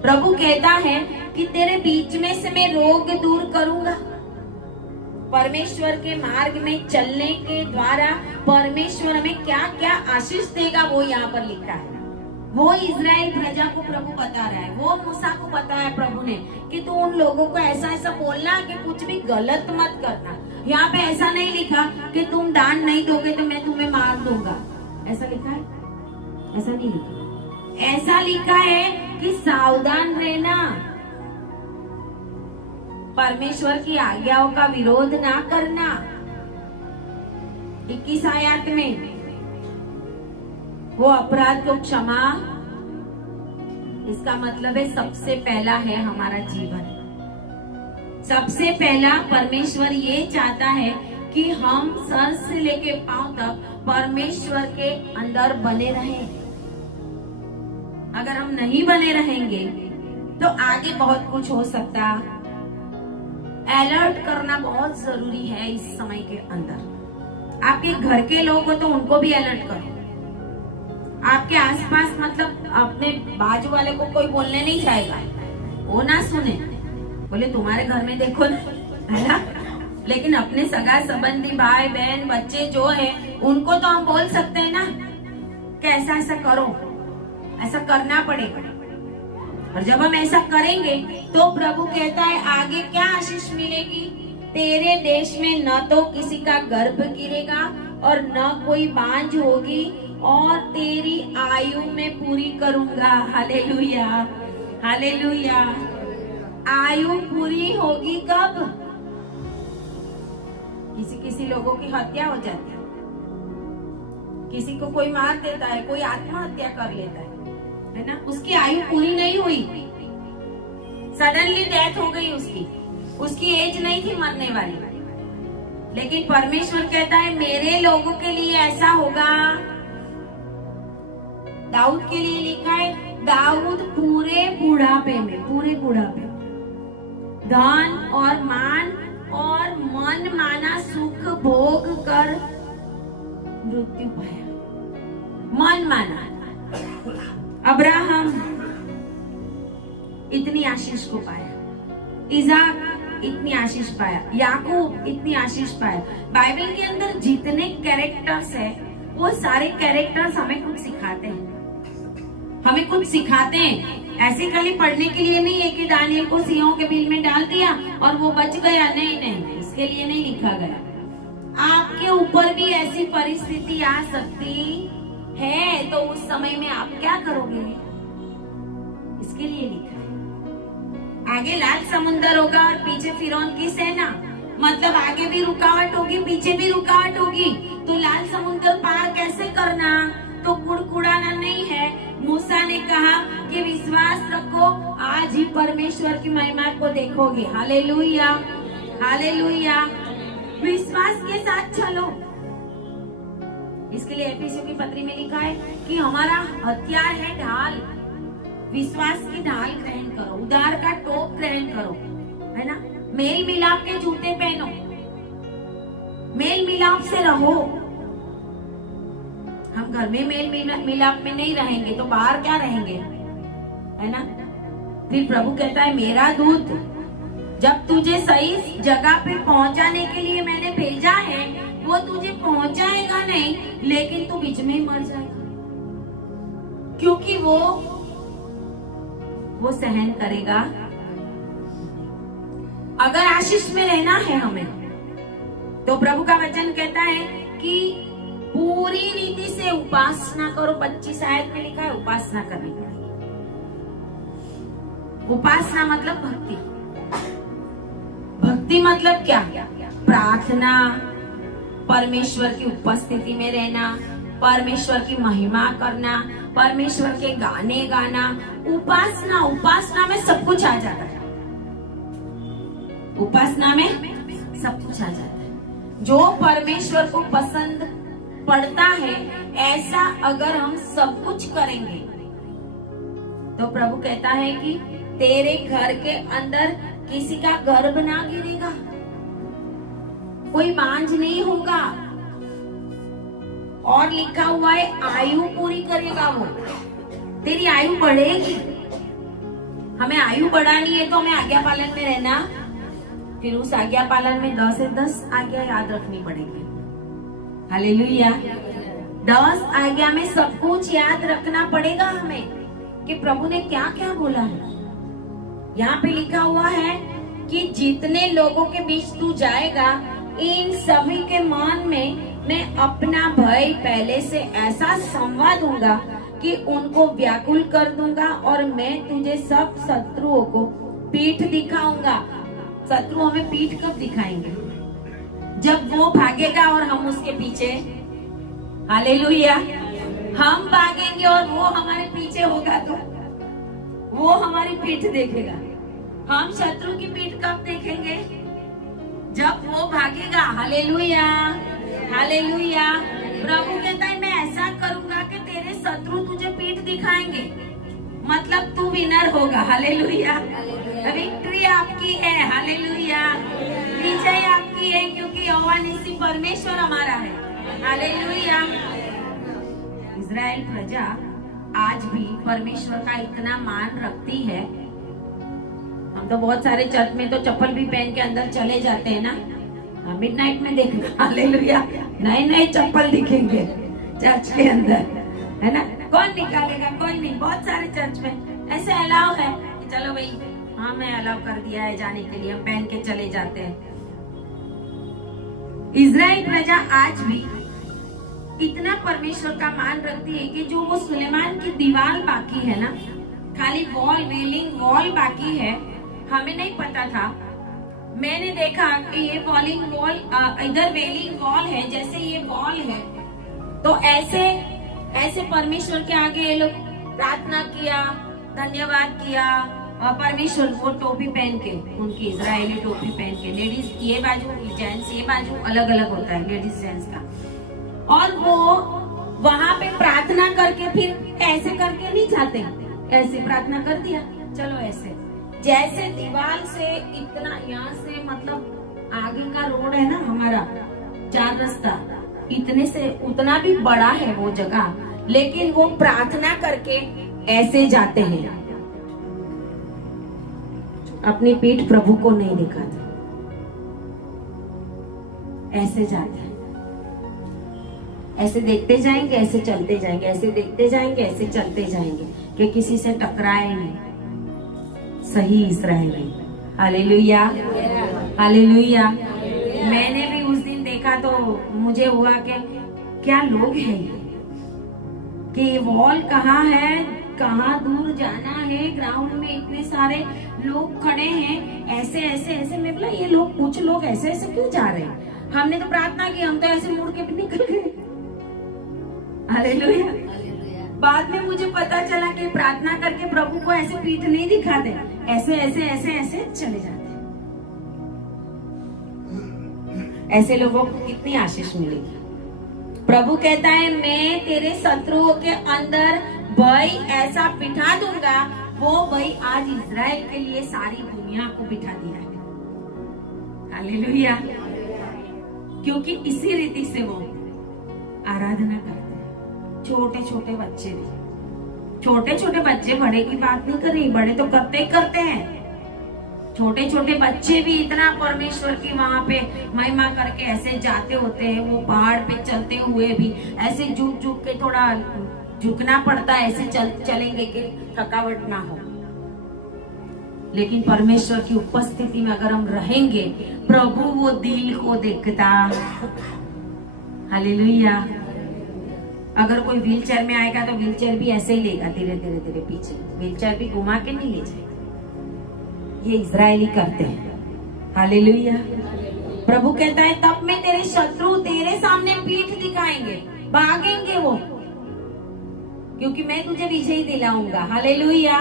प्रभु कहता है कि तेरे बीच में से मैं रोग दूर करूंगा। परमेश्वर के मार्ग में चलने के द्वारा परमेश्वर हमें क्या क्या आशीष देगा वो यहाँ पर लिखा है। वो इजराइल प्रजा को प्रभु बता रहा है, वो मूसा को बताया प्रभु ने कि तू उन लोगों को ऐसा ऐसा बोलना कि कुछ भी गलत मत करना। यहाँ पे ऐसा नहीं लिखा कि तुम दान नहीं दोगे तो मैं तुम्हें मार दूंगा, ऐसा लिखा है? ऐसा नहीं लिखा। ऐसा लिखा है कि सावधान रहना, परमेश्वर की आज्ञाओं का विरोध ना करना। 21 आयत में वो अपराध को क्षमा, इसका मतलब है सबसे पहला है हमारा जीवन। सबसे पहला परमेश्वर ये चाहता है कि हम सर से लेके पांव तक परमेश्वर के अंदर बने रहें। अगर हम नहीं बने रहेंगे तो आगे बहुत कुछ हो सकता। अलर्ट करना बहुत जरूरी है इस समय के अंदर। आपके घर के लोग हो तो उनको भी अलर्ट करो। आपके आसपास मतलब अपने बाजू वाले को कोई बोलने नहीं जाएगा, वो ना सुने, बोले तुम्हारे घर में देखो ना, है ना। लेकिन अपने सगा संबंधी भाई बहन बच्चे जो है उनको तो हम बोल सकते हैं ना कि ऐसा ऐसा करो, ऐसा करना पड़ेगा। और जब हम ऐसा करेंगे तो प्रभु कहता है आगे क्या आशीष मिलेगी। तेरे देश में न तो किसी का गर्भ गिरेगा और न कोई बांझ होगी, और तेरी आयु में पूरी करूंगा। Hallelujah, hallelujah. आयु पूरी होगी कब? किसी लोगों की हत्या हो जाती है, किसी को कोई मार देता है, कोई आत्महत्या कर लेता है ना। उसकी आयु पूरी नहीं हुई, सडनली डेथ हो गई उसकी, उसकी एज नहीं थी मरने वाली, लेकिन परमेश्वर कहता है मेरे लोगों के लिए ऐसा होगा। दाऊद के लिए लिखा है, दाऊद पूरे बुढ़ापे में, पूरे बुढ़ापे धन और मान और मन माना सुख भोग कर मृत्यु पाया। मन माना। अब्राहम इतनी आशीष को पाया, इज़ाक इतनी आशीष पाया, याकूब इतनी आशीष पाया। बाइबल के अंदर जितने कैरेक्टर्स है वो सारे कैरेक्टर्स हमें कुछ सिखाते हैं, हमें कुछ सिखाते हैं। ऐसे खाली पढ़ने के लिए नहीं है कि दानियल को सिंहों के बिल में डाल दिया और वो बच गया, नहीं नहीं, इसके लिए नहीं लिखा गया। आपके ऊपर भी ऐसी परिस्थिति आ सकती है, तो उस समय में आप क्या करोगे, इसके लिए लिखा है। आगे लाल समुंदर होगा और पीछे फिरौन की सेना, मतलब आगे भी रुकावट होगी, पीछे भी रुकावट होगी। तो लाल समुंदर पार कैसे करना, तो कुड़कुड़ाना नहीं है। मूसा ने कहा कि विश्वास रखो, आज ही परमेश्वर की महिमा को देखोगे। Hallelujah, hallelujah. विश्वास के साथ चलो। इसके लिए एफिसियों की पत्री में लिखा है कि हमारा हथियार है ढाल। विश्वास की ढाल ग्रहण करो, उद्धार का टोप ग्रहण करो, है ना। मेल मिलाप के जूते पहनो, मेल मिलाप से रहो। हम घर में मेल मिलाप में नहीं रहेंगे तो बाहर क्या रहेंगे, है ना। फिर प्रभु कहता है मेरा दूत जब तुझे सही जगह पे पहुंचाने के लिए मैंने भेजा है, वो तुझे पहुंचाएगा नहीं, लेकिन तू बीच में ही मर जाएगा, क्योंकि वो सहन करेगा। अगर आशीष में रहना है हमें, तो प्रभु का वचन कहता है कि पूरी रीति से उपासना करो। 25 आयत में लिखा है उपासना करने के लिए। उपासना मतलब भक्ति। भक्ति मतलब क्या, प्रार्थना, परमेश्वर की उपस्थिति में रहना, परमेश्वर की महिमा करना, परमेश्वर के गाने गाना। उपासना में सब कुछ आ जाता है। उपासना में सब कुछ आ जाता है। जो परमेश्वर को पसंद पड़ता है, ऐसा अगर हम सब कुछ करेंगे, तो प्रभु कहता है कि तेरे घर के अंदर किसी का गर्भ ना गिरेगा, कोई बांझ नहीं होगा, और लिखा हुआ है आयु पूरी करेगा। वो तेरी आयु बढ़ेगी। हमें आयु बढ़ानी है तो हमें आज्ञा पालन में रहना, फिर उस आज्ञा पालन में 10 से 10 आज्ञा याद रखनी पड़ेगी। हालेलुया। 10 आज्ञा में सब कुछ याद रखना पड़ेगा हमें कि प्रभु ने क्या क्या बोला है। यहाँ पे लिखा हुआ है कि जितने लोगों के बीच तू जाएगा, इन सभी के मन में मैं अपना भय पहले से ऐसा संवा दूंगा कि उनको व्याकुल कर दूंगा, और मैं तुझे सब शत्रुओं को पीठ दिखाऊंगा। शत्रु हमें पीठ कब दिखाएंगे, जब वो भागेगा और हम उसके पीछे। हालेलुया। हम भागेंगे और वो हमारे पीछे होगा, तो वो हमारी पीठ देखेगा। हम शत्रु की पीठ कब देखेंगे, जब वो भागेगा। Hallelujah, hallelujah. प्रभु कहता है मैं ऐसा करूंगा कि तेरे शत्रु तुझे पीठ दिखाएंगे, मतलब तू विनर होगा। हालेलुया। विक्ट्री आपकी है। हालेलुया। विजय आपकी है, क्योंकि यहोवा निसी परमेश्वर हमारा है। हालेलुया। इज़राइल प्रजा आज भी परमेश्वर का इतना मान रखती है। हम तो बहुत सारे चर्च में तो चप्पल भी पहन के अंदर चले जाते हैं ना, मिडनाइट में देखना। हालेलुया। नए नए चप्पल दिखेंगे चर्च के अंदर, है ना। कौन निकालेगा, कोई नहीं। बहुत सारे चर्च में ऐसे अलाउ है कि चलो भाई, हाँ मैं अलाउ कर दिया है जाने के लिए, हम पहन के चले जाते हैं। इज़राइल प्रजा आज भी इतना परमेश्वर का मान रखती है कि जो वो सुलेमान की दीवार बाकी है ना, खाली वॉल, वेलिंग वॉल बाकी है, हमें नहीं पता था। मैंने देखा कि ये वॉलिंग वॉल, इधर वेलिंग वॉल है, जैसे ये वॉल है, तो ऐसे परमेश्वर के आगे ये लोग प्रार्थना किया, धन्यवाद किया, और परमेश्वर वो टोपी पहन के, उनकी इजरायली टोपी पहन के, लेडीज ये बाजू, जेंट्स ये बाजू, अलग अलग होता है लेडीज जेंट्स का। और वो वहां पे प्रार्थना करके फिर ऐसे करके नहीं जाते, ऐसे प्रार्थना कर दिया, चलो ऐसे, जैसे दीवार से इतना, यहाँ से मतलब आगे का रोड है ना हमारा 4 रास्ता, इतने से उतना भी बड़ा है वो जगह, लेकिन वो प्रार्थना करके ऐसे जाते हैं, अपनी पीठ प्रभु को नहीं दिखाते, ऐसे जाते हैं, ऐसे देखते जाएंगे, ऐसे चलते जाएंगे, ऐसे देखते जाएंगे, ऐसे चलते जाएंगे कि किसी से टकराए नहीं। सही इस्राएली। Hallelujah, hallelujah. मैंने भी उस दिन देखा तो मुझे हुआ कि क्या लोग हैं कि वॉल कहाँ है, कहाँ दूर जाना है, ग्राउंड में इतने सारे लोग खड़े हैं, ऐसे ऐसे ऐसे। मैं बोला ये लोग, कुछ लोग ऐसे ऐसे क्यों जा रहे हैं? हमने तो प्रार्थना की, हम तो ऐसे मुड़ के भी निकल गए। हालेलुया। बाद में मुझे पता चला कि प्रार्थना करके प्रभु को ऐसे पीठ नहीं दिखाते, ऐसे ऐसे ऐसे ऐसे चले जाते। ऐसे लोगों को कितनी आशीष मिलेगी। प्रभु कहता है मैं तेरे शत्रुओं के अंदर भय ऐसा बिठा दूंगा, वो भय आज इज़राइल के लिए सारी दुनिया को बिठा दिया है। हालेलुया। क्योंकि इसी रीति से वो आराधना करते हैं। छोटे छोटे बच्चे भी, छोटे छोटे बच्चे, बड़े की बात नहीं कर रही, बड़े तो करते ही करते हैं। छोटे छोटे बच्चे भी इतना परमेश्वर की वहां पे महिमा करके ऐसे जाते होते हैं। वो पहाड़ पे चलते हुए भी ऐसे झुक झुक के, थोड़ा झुकना पड़ता है, ऐसे चलेंगे कि थकावट ना हो। लेकिन परमेश्वर की उपस्थिति में अगर हम रहेंगे, प्रभु वो दिल को देखता। हालेलुया। अगर कोई व्हील चेयर में आएगा तो व्हील चेयर भी ऐसे ही लेगा, धीरे धीरे धीरे पीछे, व्हील चेयर भी घुमा के नहीं ले जाएगा। ये इज़राइली करते हैं। हालेलुया। प्रभु कहता है तब मैं तेरे शत्रु तेरे सामने पीठ दिखाएंगे, भागेंगे वो, क्योंकि मैं तुझे विजय दिलाऊंगा। हालेलुया।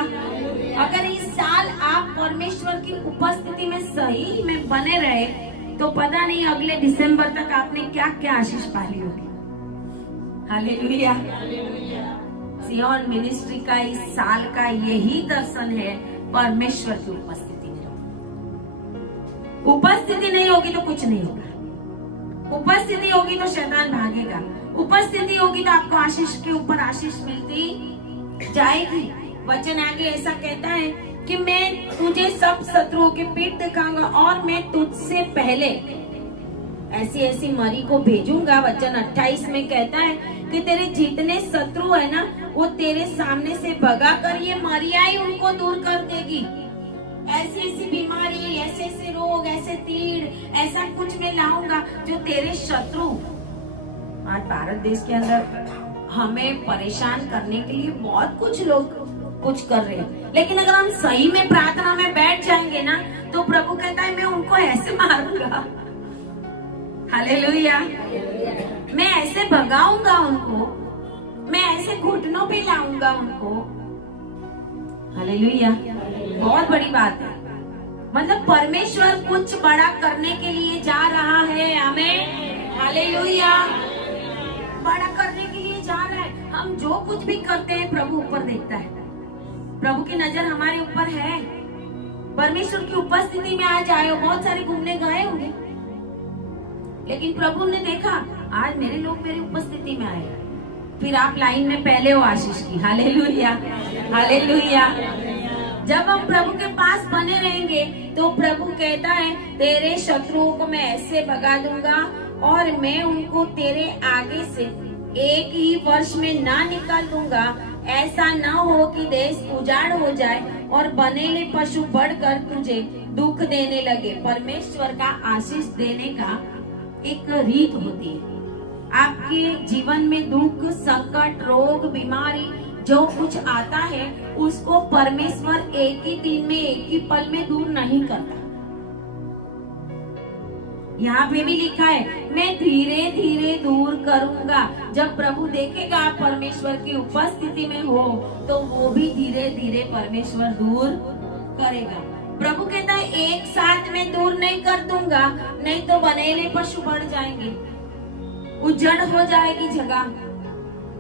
अगर इस साल आप परमेश्वर की उपस्थिति में सही में बने रहे तो पता नहीं अगले दिसंबर तक आपने क्या क्या आशीष पाली होगी। हालेलुया। सियोन मिनिस्ट्री का इस साल का यही दर्शन है, परमेश्वर की उपस्थिति में। उपस्थिति नहीं होगी तो कुछ नहीं होगा। उपस्थिति होगी तो शैतान भागेगा। उपस्थिति होगी तो आपको आशीष के ऊपर आशीष मिलती जाएगी। वचन आगे ऐसा कहता है कि मैं तुझे सब शत्रुओं के पीठ दिखाऊंगा और मैं तुझसे पहले ऐसी ऐसी मरी को भेजूंगा। वचन 28 में कहता है कि तेरे जितने शत्रु है ना, वो तेरे सामने से भगा कर ये मरियाई उनको दूर कर देगी। ऐसी ऐसी बीमारी, ऐसे ऐसे रोग, ऐसे तीड़, ऐसा कुछ मैं लाऊंगा जो तेरे शत्रु। आज भारत देश के अंदर हमें परेशान करने के लिए बहुत कुछ लोग कुछ कर रहे हैं, लेकिन अगर हम सही में प्रार्थना में बैठ जाएंगे ना, तो प्रभु कहता है मैं उनको ऐसे मारूंगा। हालेलुया। मैं ऐसे भगाऊंगा उनको, मैं ऐसे घुटनों पे लाऊंगा उनको। हालेलुया। बहुत बड़ी बात है। मतलब परमेश्वर कुछ बड़ा करने के लिए जा रहा है। आमीन। हालेलुया। बड़ा करने के लिए जा रहा है। हम जो कुछ भी करते हैं प्रभु ऊपर देखता है। प्रभु की नजर हमारे ऊपर है। परमेश्वर की उपस्थिति में आज आए हो, बहुत सारे घूमने गए होंगे, लेकिन प्रभु ने देखा आज मेरे लोग मेरी उपस्थिति में आए, फिर आप लाइन में पहले हो आशीष की। हालेलुया। हालेलुया। जब हम प्रभु के पास बने रहेंगे तो प्रभु कहता है तेरे शत्रुओं को मैं ऐसे भगा दूंगा और मैं उनको तेरे आगे से एक ही वर्ष में ना निकाल दूंगा। ऐसा न हो कि देश उजाड़ हो जाए और बनेले पशु बढ़कर तुझे दुख देने लगे। परमेश्वर का आशीष देने का एक रीत होती है। आपके जीवन में दुख, संकट, रोग, बीमारी जो कुछ आता है उसको परमेश्वर एक ही दिन में, एक ही पल में दूर नहीं करता। यहाँ पे भी लिखा है मैं धीरे धीरे दूर करूंगा। जब प्रभु देखेगा आप परमेश्वर की उपस्थिति में हो तो वो भी धीरे धीरे परमेश्वर दूर करेगा। प्रभु कहता है एक साथ में दूर नहीं कर दूंगा, नहीं तो बनेले पशु बढ़ जाएंगे, उजड़ हो जाएगी जगह।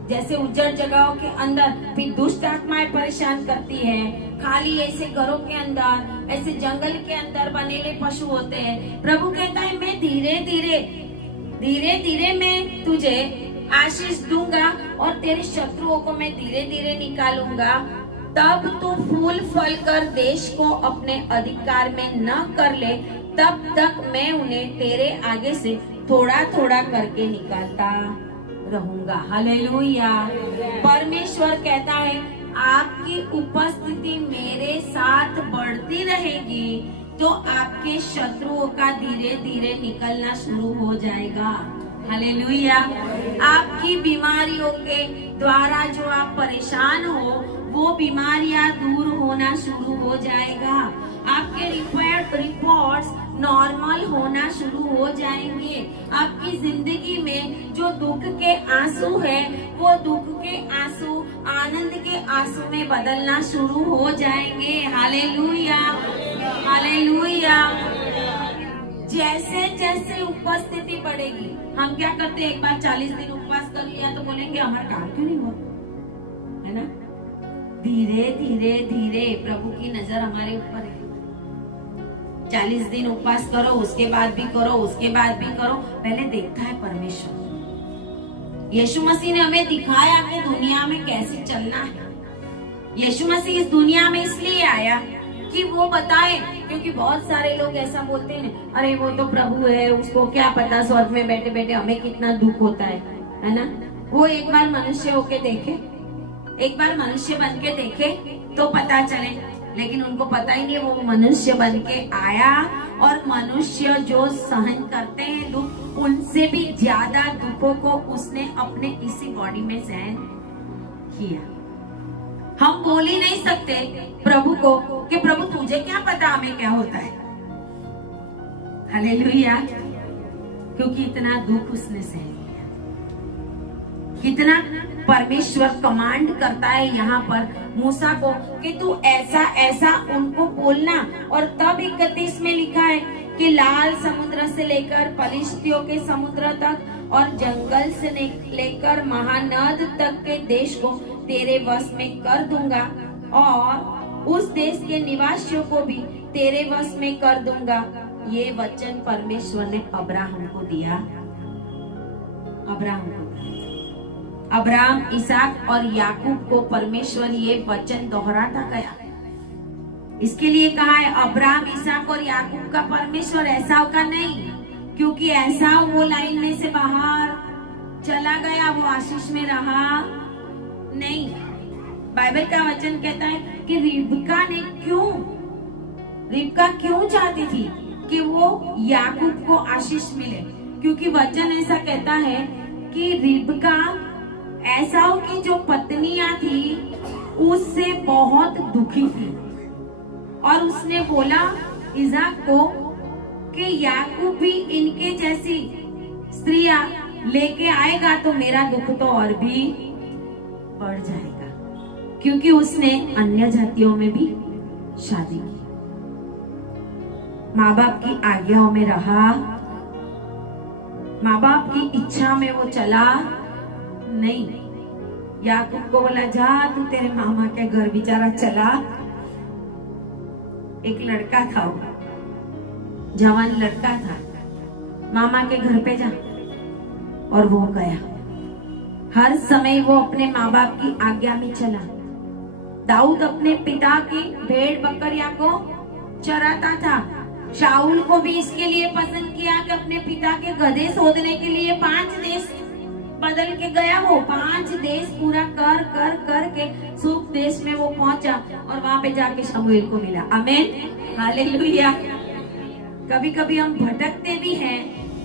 जैसे उजड़ जगहों के अंदर फिर दुष्ट आत्माएं परेशान करती है, खाली ऐसे घरों के अंदर, ऐसे जंगल के अंदर बनेले पशु होते हैं। प्रभु कहता है मैं धीरे धीरे मैं तुझे आशीष दूंगा और तेरे शत्रुओं को मैं धीरे धीरे निकालूंगा। तब तू फूल फल कर देश को अपने अधिकार में न कर ले, तब तक मैं उन्हें तेरे आगे से थोड़ा थोड़ा करके निकालता रहूंगा। हालेलुया। परमेश्वर कहता है आपकी उपस्थिति मेरे साथ बढ़ती रहेगी तो आपके शत्रुओं का धीरे धीरे निकलना शुरू हो जाएगा। हालेलुया। आपकी बीमारियों के द्वारा जो आप परेशान हो वो बीमारियां दूर होना शुरू हो जाएगा। आपके रिपोर्ट्स नॉर्मल होना शुरू हो जाएंगे। आपकी जिंदगी में जो दुख के आंसू है वो दुख के आंसू आनंद के आंसू में बदलना शुरू हो जाएंगे। Hallelujah, hallelujah. जैसे जैसे उपस्थिति बढ़ेगी, हम क्या करते हैं, एक बार 40 दिन उपवास कर लिया तो बोलेंगे हमारा काम क्यों नहीं हुआ, है ना। धीरे धीरे धीरे प्रभु की नजर हमारे ऊपर है। 40 दिन उपवास करो, उसके बाद भी करो, उसके बाद भी करो, पहले देखता है परमेश्वर। यीशु मसीह ने हमें दिखाया कि दुनिया में कैसे चलना है। यीशु मसीह इस दुनिया में इसलिए आया कि वो बताए, क्योंकि बहुत सारे लोग ऐसा बोलते हैं अरे वो तो प्रभु है, उसको क्या पता स्वर्ग में बैठे बैठे हमें कितना दुख होता है ना। वो एक बार मनुष्य होके देखे, एक बार मनुष्य बन के देखे तो पता चले, लेकिन उनको पता ही नहीं वो मनुष्य बन के आया। और मनुष्य जो सहन करते हैं दुख, उनसे भी ज्यादा दुखों को उसने अपने इसी बॉडी में सहन किया। हम बोल ही नहीं सकते प्रभु को कि प्रभु तुझे क्या पता हमें क्या होता है। हालेलुया। क्योंकि इतना दुख उसने सहन किया। कितना परमेश्वर कमांड करता है यहाँ पर मूसा को कि तू ऐसा ऐसा उनको बोलना। और तब 31 में लिखा है कि लाल समुद्र से लेकर फलिश्तियों के समुद्र तक और जंगल से लेकर महानद तक के देश को तेरे वश में कर दूंगा और उस देश के निवासियों को भी तेरे वश में कर दूंगा। ये वचन परमेश्वर ने अब्राहम को दिया। अब्राहम, इसहाक और याकूब को परमेश्वर ये वचन दोहराता गया। इसके लिए कहा है अब्राहम, इसहाक और याकूब का परमेश्वर, एसाव का नहीं, क्योंकि एसाव वो लाइन में से बाहर चला गया, वो आशीष में रहा नहीं। बाइबल का वचन कहता है कि रिबका क्यों चाहती थी कि वो याकूब को आशीष मिले, क्योंकि वचन ऐसा कहता है कि रिबका एसाव की जो पत्नियां थी उससे बहुत दुखी थी और उसने बोला इसहाक को कि याकूब भी इनके जैसी स्त्रियां लेके आएगा तो मेरा दुख तो और भी बढ़ जाएगा, क्योंकि उसने अन्य जातियों में भी शादी की, माँ बाप की आज्ञाओं में रहा, माँ बाप की इच्छा में वो चला नहीं। याकूब को बोला जा तू तेरे मामा के घर, बेचारा चला। एक लड़का था, वो जवान लड़का था, मामा के घर पे जा, और वो गया। हर समय वो अपने माँ बाप की आज्ञा में चला। दाऊद अपने पिता की भेड़ बकरियां को चराता था। शाऊल को भी इसके लिए पसंद किया कि अपने पिता के गधे शोधने के लिए 5 देश बदल के गया। वो 5 देश पूरा कर कर कर के सूप देश में वो पहुंचा और वहां पे जाके शमूएल को मिला। आमीन, हालेलुया। कभी कभी हम भटकते भी हैं,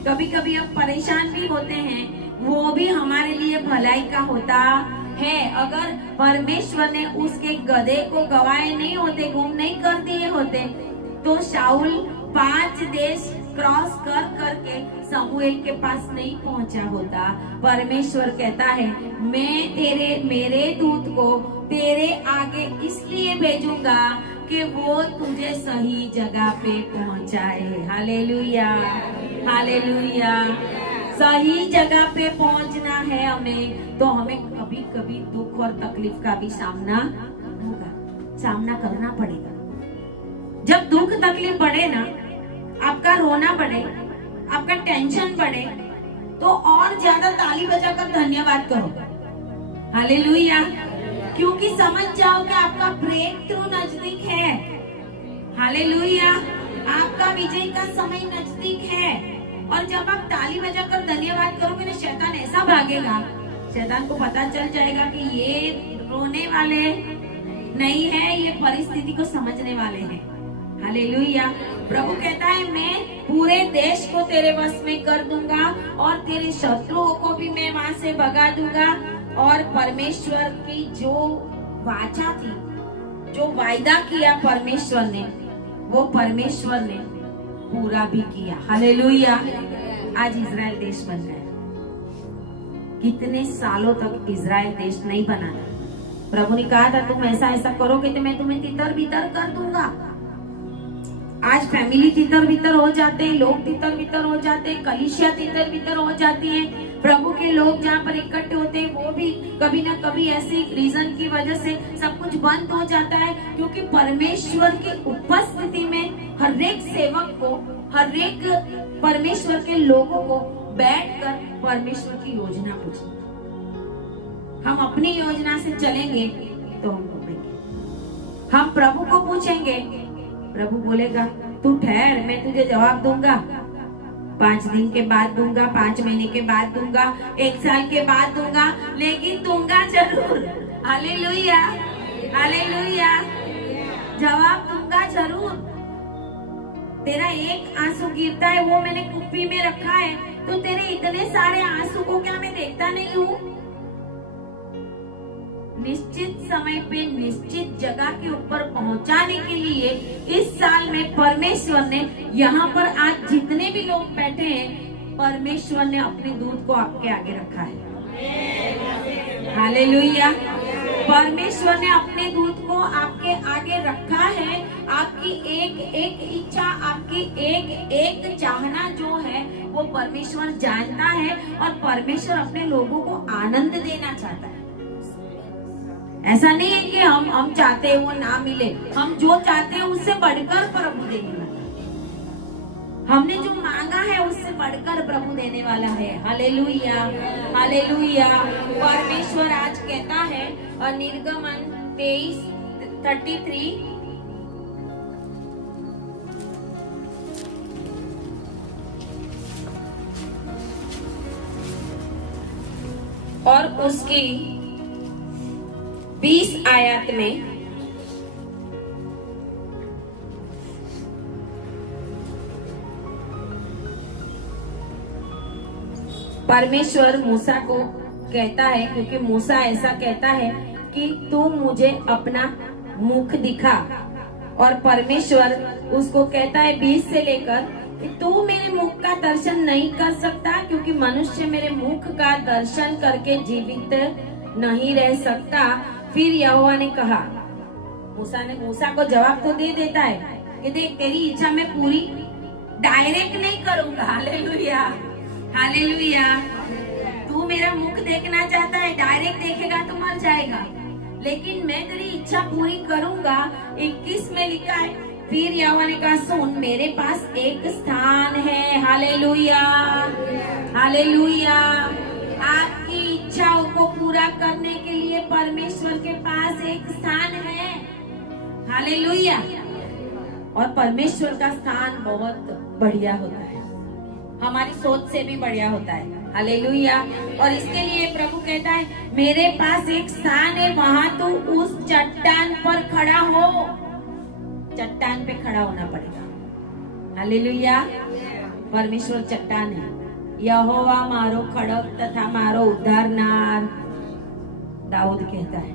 कभी कभी हम परेशान भी होते हैं, वो भी हमारे लिए भलाई का होता है। अगर परमेश्वर ने उसके गधे को गवाए नहीं होते, गुम नहीं कर दिए होते, तो शाऊल 5 देश क्रॉस कर करके शमूएल के पास नहीं पहुंचा होता। परमेश्वर कहता है मैं मेरे दूत को तेरे आगे इसलिए भेजूंगा कि वो तुझे सही जगह पे पहुंचाए। Hallelujah, hallelujah. सही जगह पे पहुंचना है हमें, तो हमें कभी कभी दुख और तकलीफ का भी सामना करना पड़ेगा। जब दुख तकलीफ बढ़े ना, आपका रोना बढ़े, आपका टेंशन बढ़े, तो और ज्यादा ताली बजाकर धन्यवाद करो। हालेलुया। क्योंकि समझ जाओ कि आपका ब्रेक थ्रू नजदीक है। हालेलुया। आपका विजय का समय नजदीक है। और जब आप ताली बजाकर धन्यवाद करोगे ना, शैतान ऐसा भागेगा, शैतान को पता चल जाएगा कि ये रोने वाले नहीं है, ये परिस्थिति को समझने वाले हैं। हालेलुया। प्रभु कहता है मैं पूरे देश को तेरे वश में कर दूंगा और तेरे शत्रुओं को भी मैं वहां से भगा दूंगा। और परमेश्वर की जो वाचा थी, जो वायदा किया परमेश्वर ने, वो परमेश्वर ने पूरा भी किया। हालेलुया। आज इजराइल देश बन गया। कितने सालों तक इजराइल देश नहीं बना था। प्रभु ने कहा था तुम ऐसा ऐसा करोगे तो मैं तुम्हें तितर बितर कर दूंगा। आज फैमिली तितर बितर हो जाते हैं, लोग तितर बितर हो जाते हैं, कलीसिया तितर बितर हो जाती है। प्रभु के लोग जहाँ पर इकट्ठे होते हैं वो भी कभी ना कभी ऐसी रीजन की वजह से सब कुछ बंद हो जाता है। क्योंकि परमेश्वर की उपस्थिति में हर एक सेवक को, हर एक परमेश्वर के लोगों को बैठकर परमेश्वर की योजना पूछनी। हम अपनी योजना से चलेंगे तो हम डूबेंगे। हम प्रभु को पूछेंगे, प्रभु बोलेगा तू ठहर, मैं तुझे जवाब दूंगा। 5 दिन के बाद दूंगा, 5 महीने के बाद दूंगा, 1 साल के बाद दूंगा, लेकिन दूंगा जरूर। Hallelujah, hallelujah. जवाब दूंगा जरूर। तेरा एक आंसू गिरता है, वो मैंने कुप्पी में रखा है, तो तेरे इतने सारे आंसू को क्या मैं देखता नहीं हूँ? निश्चित समय पे निश्चित जगह के ऊपर पहुंचाने के लिए इस साल में परमेश्वर ने, यहाँ पर आज जितने भी लोग बैठे हैं, परमेश्वर ने अपने दूत को आपके आगे रखा है। हालेलुया। परमेश्वर ने अपने दूत को आपके आगे रखा है। आपकी एक एक इच्छा, आपकी एक एक चाहना जो है वो परमेश्वर जानता है, और परमेश्वर अपने लोगों को आनंद देना चाहता है। ऐसा नहीं है कि हम चाहते हैं वो ना मिले, हम जो चाहते हैं उससे बढ़कर प्रभु देने वाला है। हमने जो मांगा है उससे बढ़कर प्रभु देने वाला है। Hallelujah, hallelujah. परमेश्वर आज कहता है, और निर्गमन 23:33 और उसकी 20 आयत में परमेश्वर मूसा को कहता है, क्योंकि मूसा ऐसा कहता है कि तू मुझे अपना मुख दिखा, और परमेश्वर उसको कहता है 20 से लेकर कि तू मेरे मुख का दर्शन नहीं कर सकता, क्योंकि मनुष्य मेरे मुख का दर्शन करके जीवित नहीं रह सकता। फिर यहोवा ने कहा, मूसा को जवाब तो दे देता है कि देख तेरी इच्छा मैं पूरी डायरेक्ट नहीं करूंगा। Hallelujah, hallelujah. तू मेरा मुख देखना चाहता है, डायरेक्ट देखेगा तो मर जाएगा, लेकिन मैं तेरी इच्छा पूरी करूंगा। 21 में लिखा है, फिर यहोवा ने कहा सुन, मेरे पास एक स्थान है। Hallelujah, hallelujah. आपकी इच्छाओं को पूरा करने के लिए परमेश्वर के पास एक स्थान है। हालेलुया। और परमेश्वर का स्थान बहुत बढ़िया होता है, हमारी सोच से भी बढ़िया होता है। हालेलुया। और इसके लिए प्रभु कहता है मेरे पास एक स्थान है, वहां तो उस चट्टान पर खड़ा हो। चट्टान पे खड़ा होना पड़ेगा। हालेलुया। परमेश्वर चट्टान है। यहोवा मारो खड़क तथा मारो उद्धारनार, दाऊद कहता है।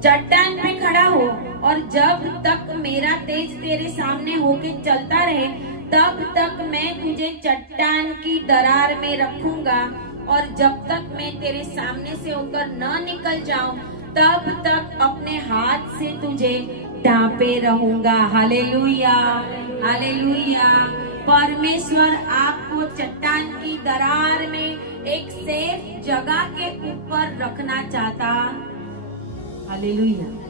चट्टान पे खड़ा हो, और जब तक मेरा तेज तेरे सामने होके चलता रहे, तब तक मैं तुझे चट्टान की दरार में रखूंगा, और जब तक मैं तेरे सामने से होकर न निकल जाऊं, तब तक अपने हाथ से तुझे ढांपे रहूंगा। Hallelujah, hallelujah. परमेश्वर आपको चट्टान की दरार में एक सेफ जगह के ऊपर रखना चाहता। हालेलुया।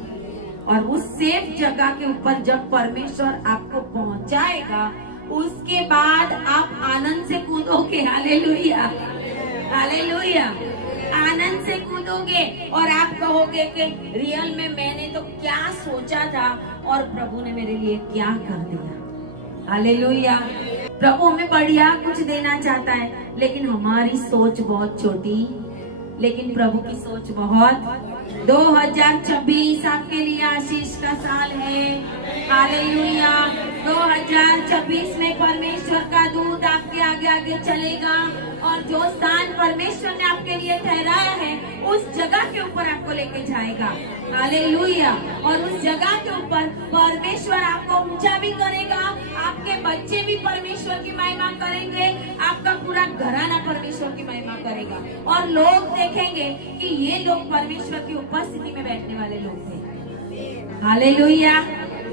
और उस सेफ जगह के ऊपर जब परमेश्वर आपको पहुंचाएगा, उसके बाद आप आनंद से कूदोगे। Hallelujah, hallelujah. आनंद से कूदोगे और आप कहोगे कि रियल में मैंने तो क्या सोचा था और प्रभु ने मेरे लिए क्या कर दिया। हालेलुया। प्रभु हमें बढ़िया कुछ देना चाहता है, लेकिन हमारी सोच बहुत छोटी, लेकिन प्रभु की सोच बहुत। 2026 आपके लिए आशीष का साल है। हालेलुया। 2026 में परमेश्वर का दूत आपके आगे आगे चलेगा और जो स्थान परमेश्वर ने आपके लिए ठहराया है उस जगह के ऊपर आपको लेके जाएगा। हालेलुया। और उस जगह के ऊपर परमेश्वर आपको ऊंचा भी करेगा, आपके बच्चे भी परमेश्वर की महिमा करेंगे, आपका पूरा घराना परमेश्वर की महिमा करेगा और लोग देखेंगे कि ये लोग परमेश्वर की उपस्थिति में बैठने वाले लोग थे। Hallelujah,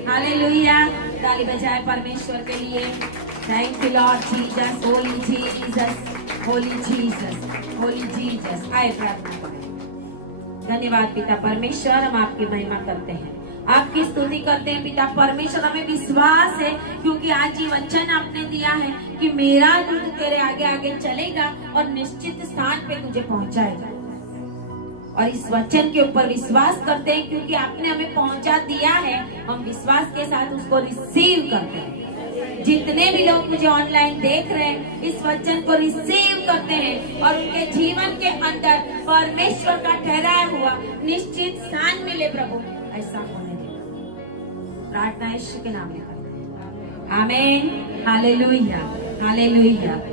hallelujah. ताली बजाए परमेश्वर के लिए। Thank you Lord Jesus, Holi Jesus, Holi Jesus, Holi Jesus. आए प्रार्थना करें। धन्यवाद पिता परमेश्वर, हम आपकी महिमा करते हैं, आपकी स्तुति करते हैं पिता परमेश्वर। हमें विश्वास है क्योंकि आज ये वचन आपने दिया है कि मेरा दूत तेरे आगे आगे चलेगा और निश्चित स्थान पे तुझे पहुंचाएगा। और इस वचन के ऊपर विश्वास करते हैं क्योंकि आपने हमें पहुंचा दिया है, हम विश्वास के साथ उसको रिसीव करते हैं। जितने भी लोग मुझे ऑनलाइन देख रहे हैं, इस वचन को रिसीव करते हैं और उनके जीवन के अंदर परमेश्वर का ठहराया हुआ निश्चित स्थान मिले। प्रभु ऐसा होने दे। प्रार्थना यीशु के नाम में करते हैं। आमीन। Hallelujah, hallelujah.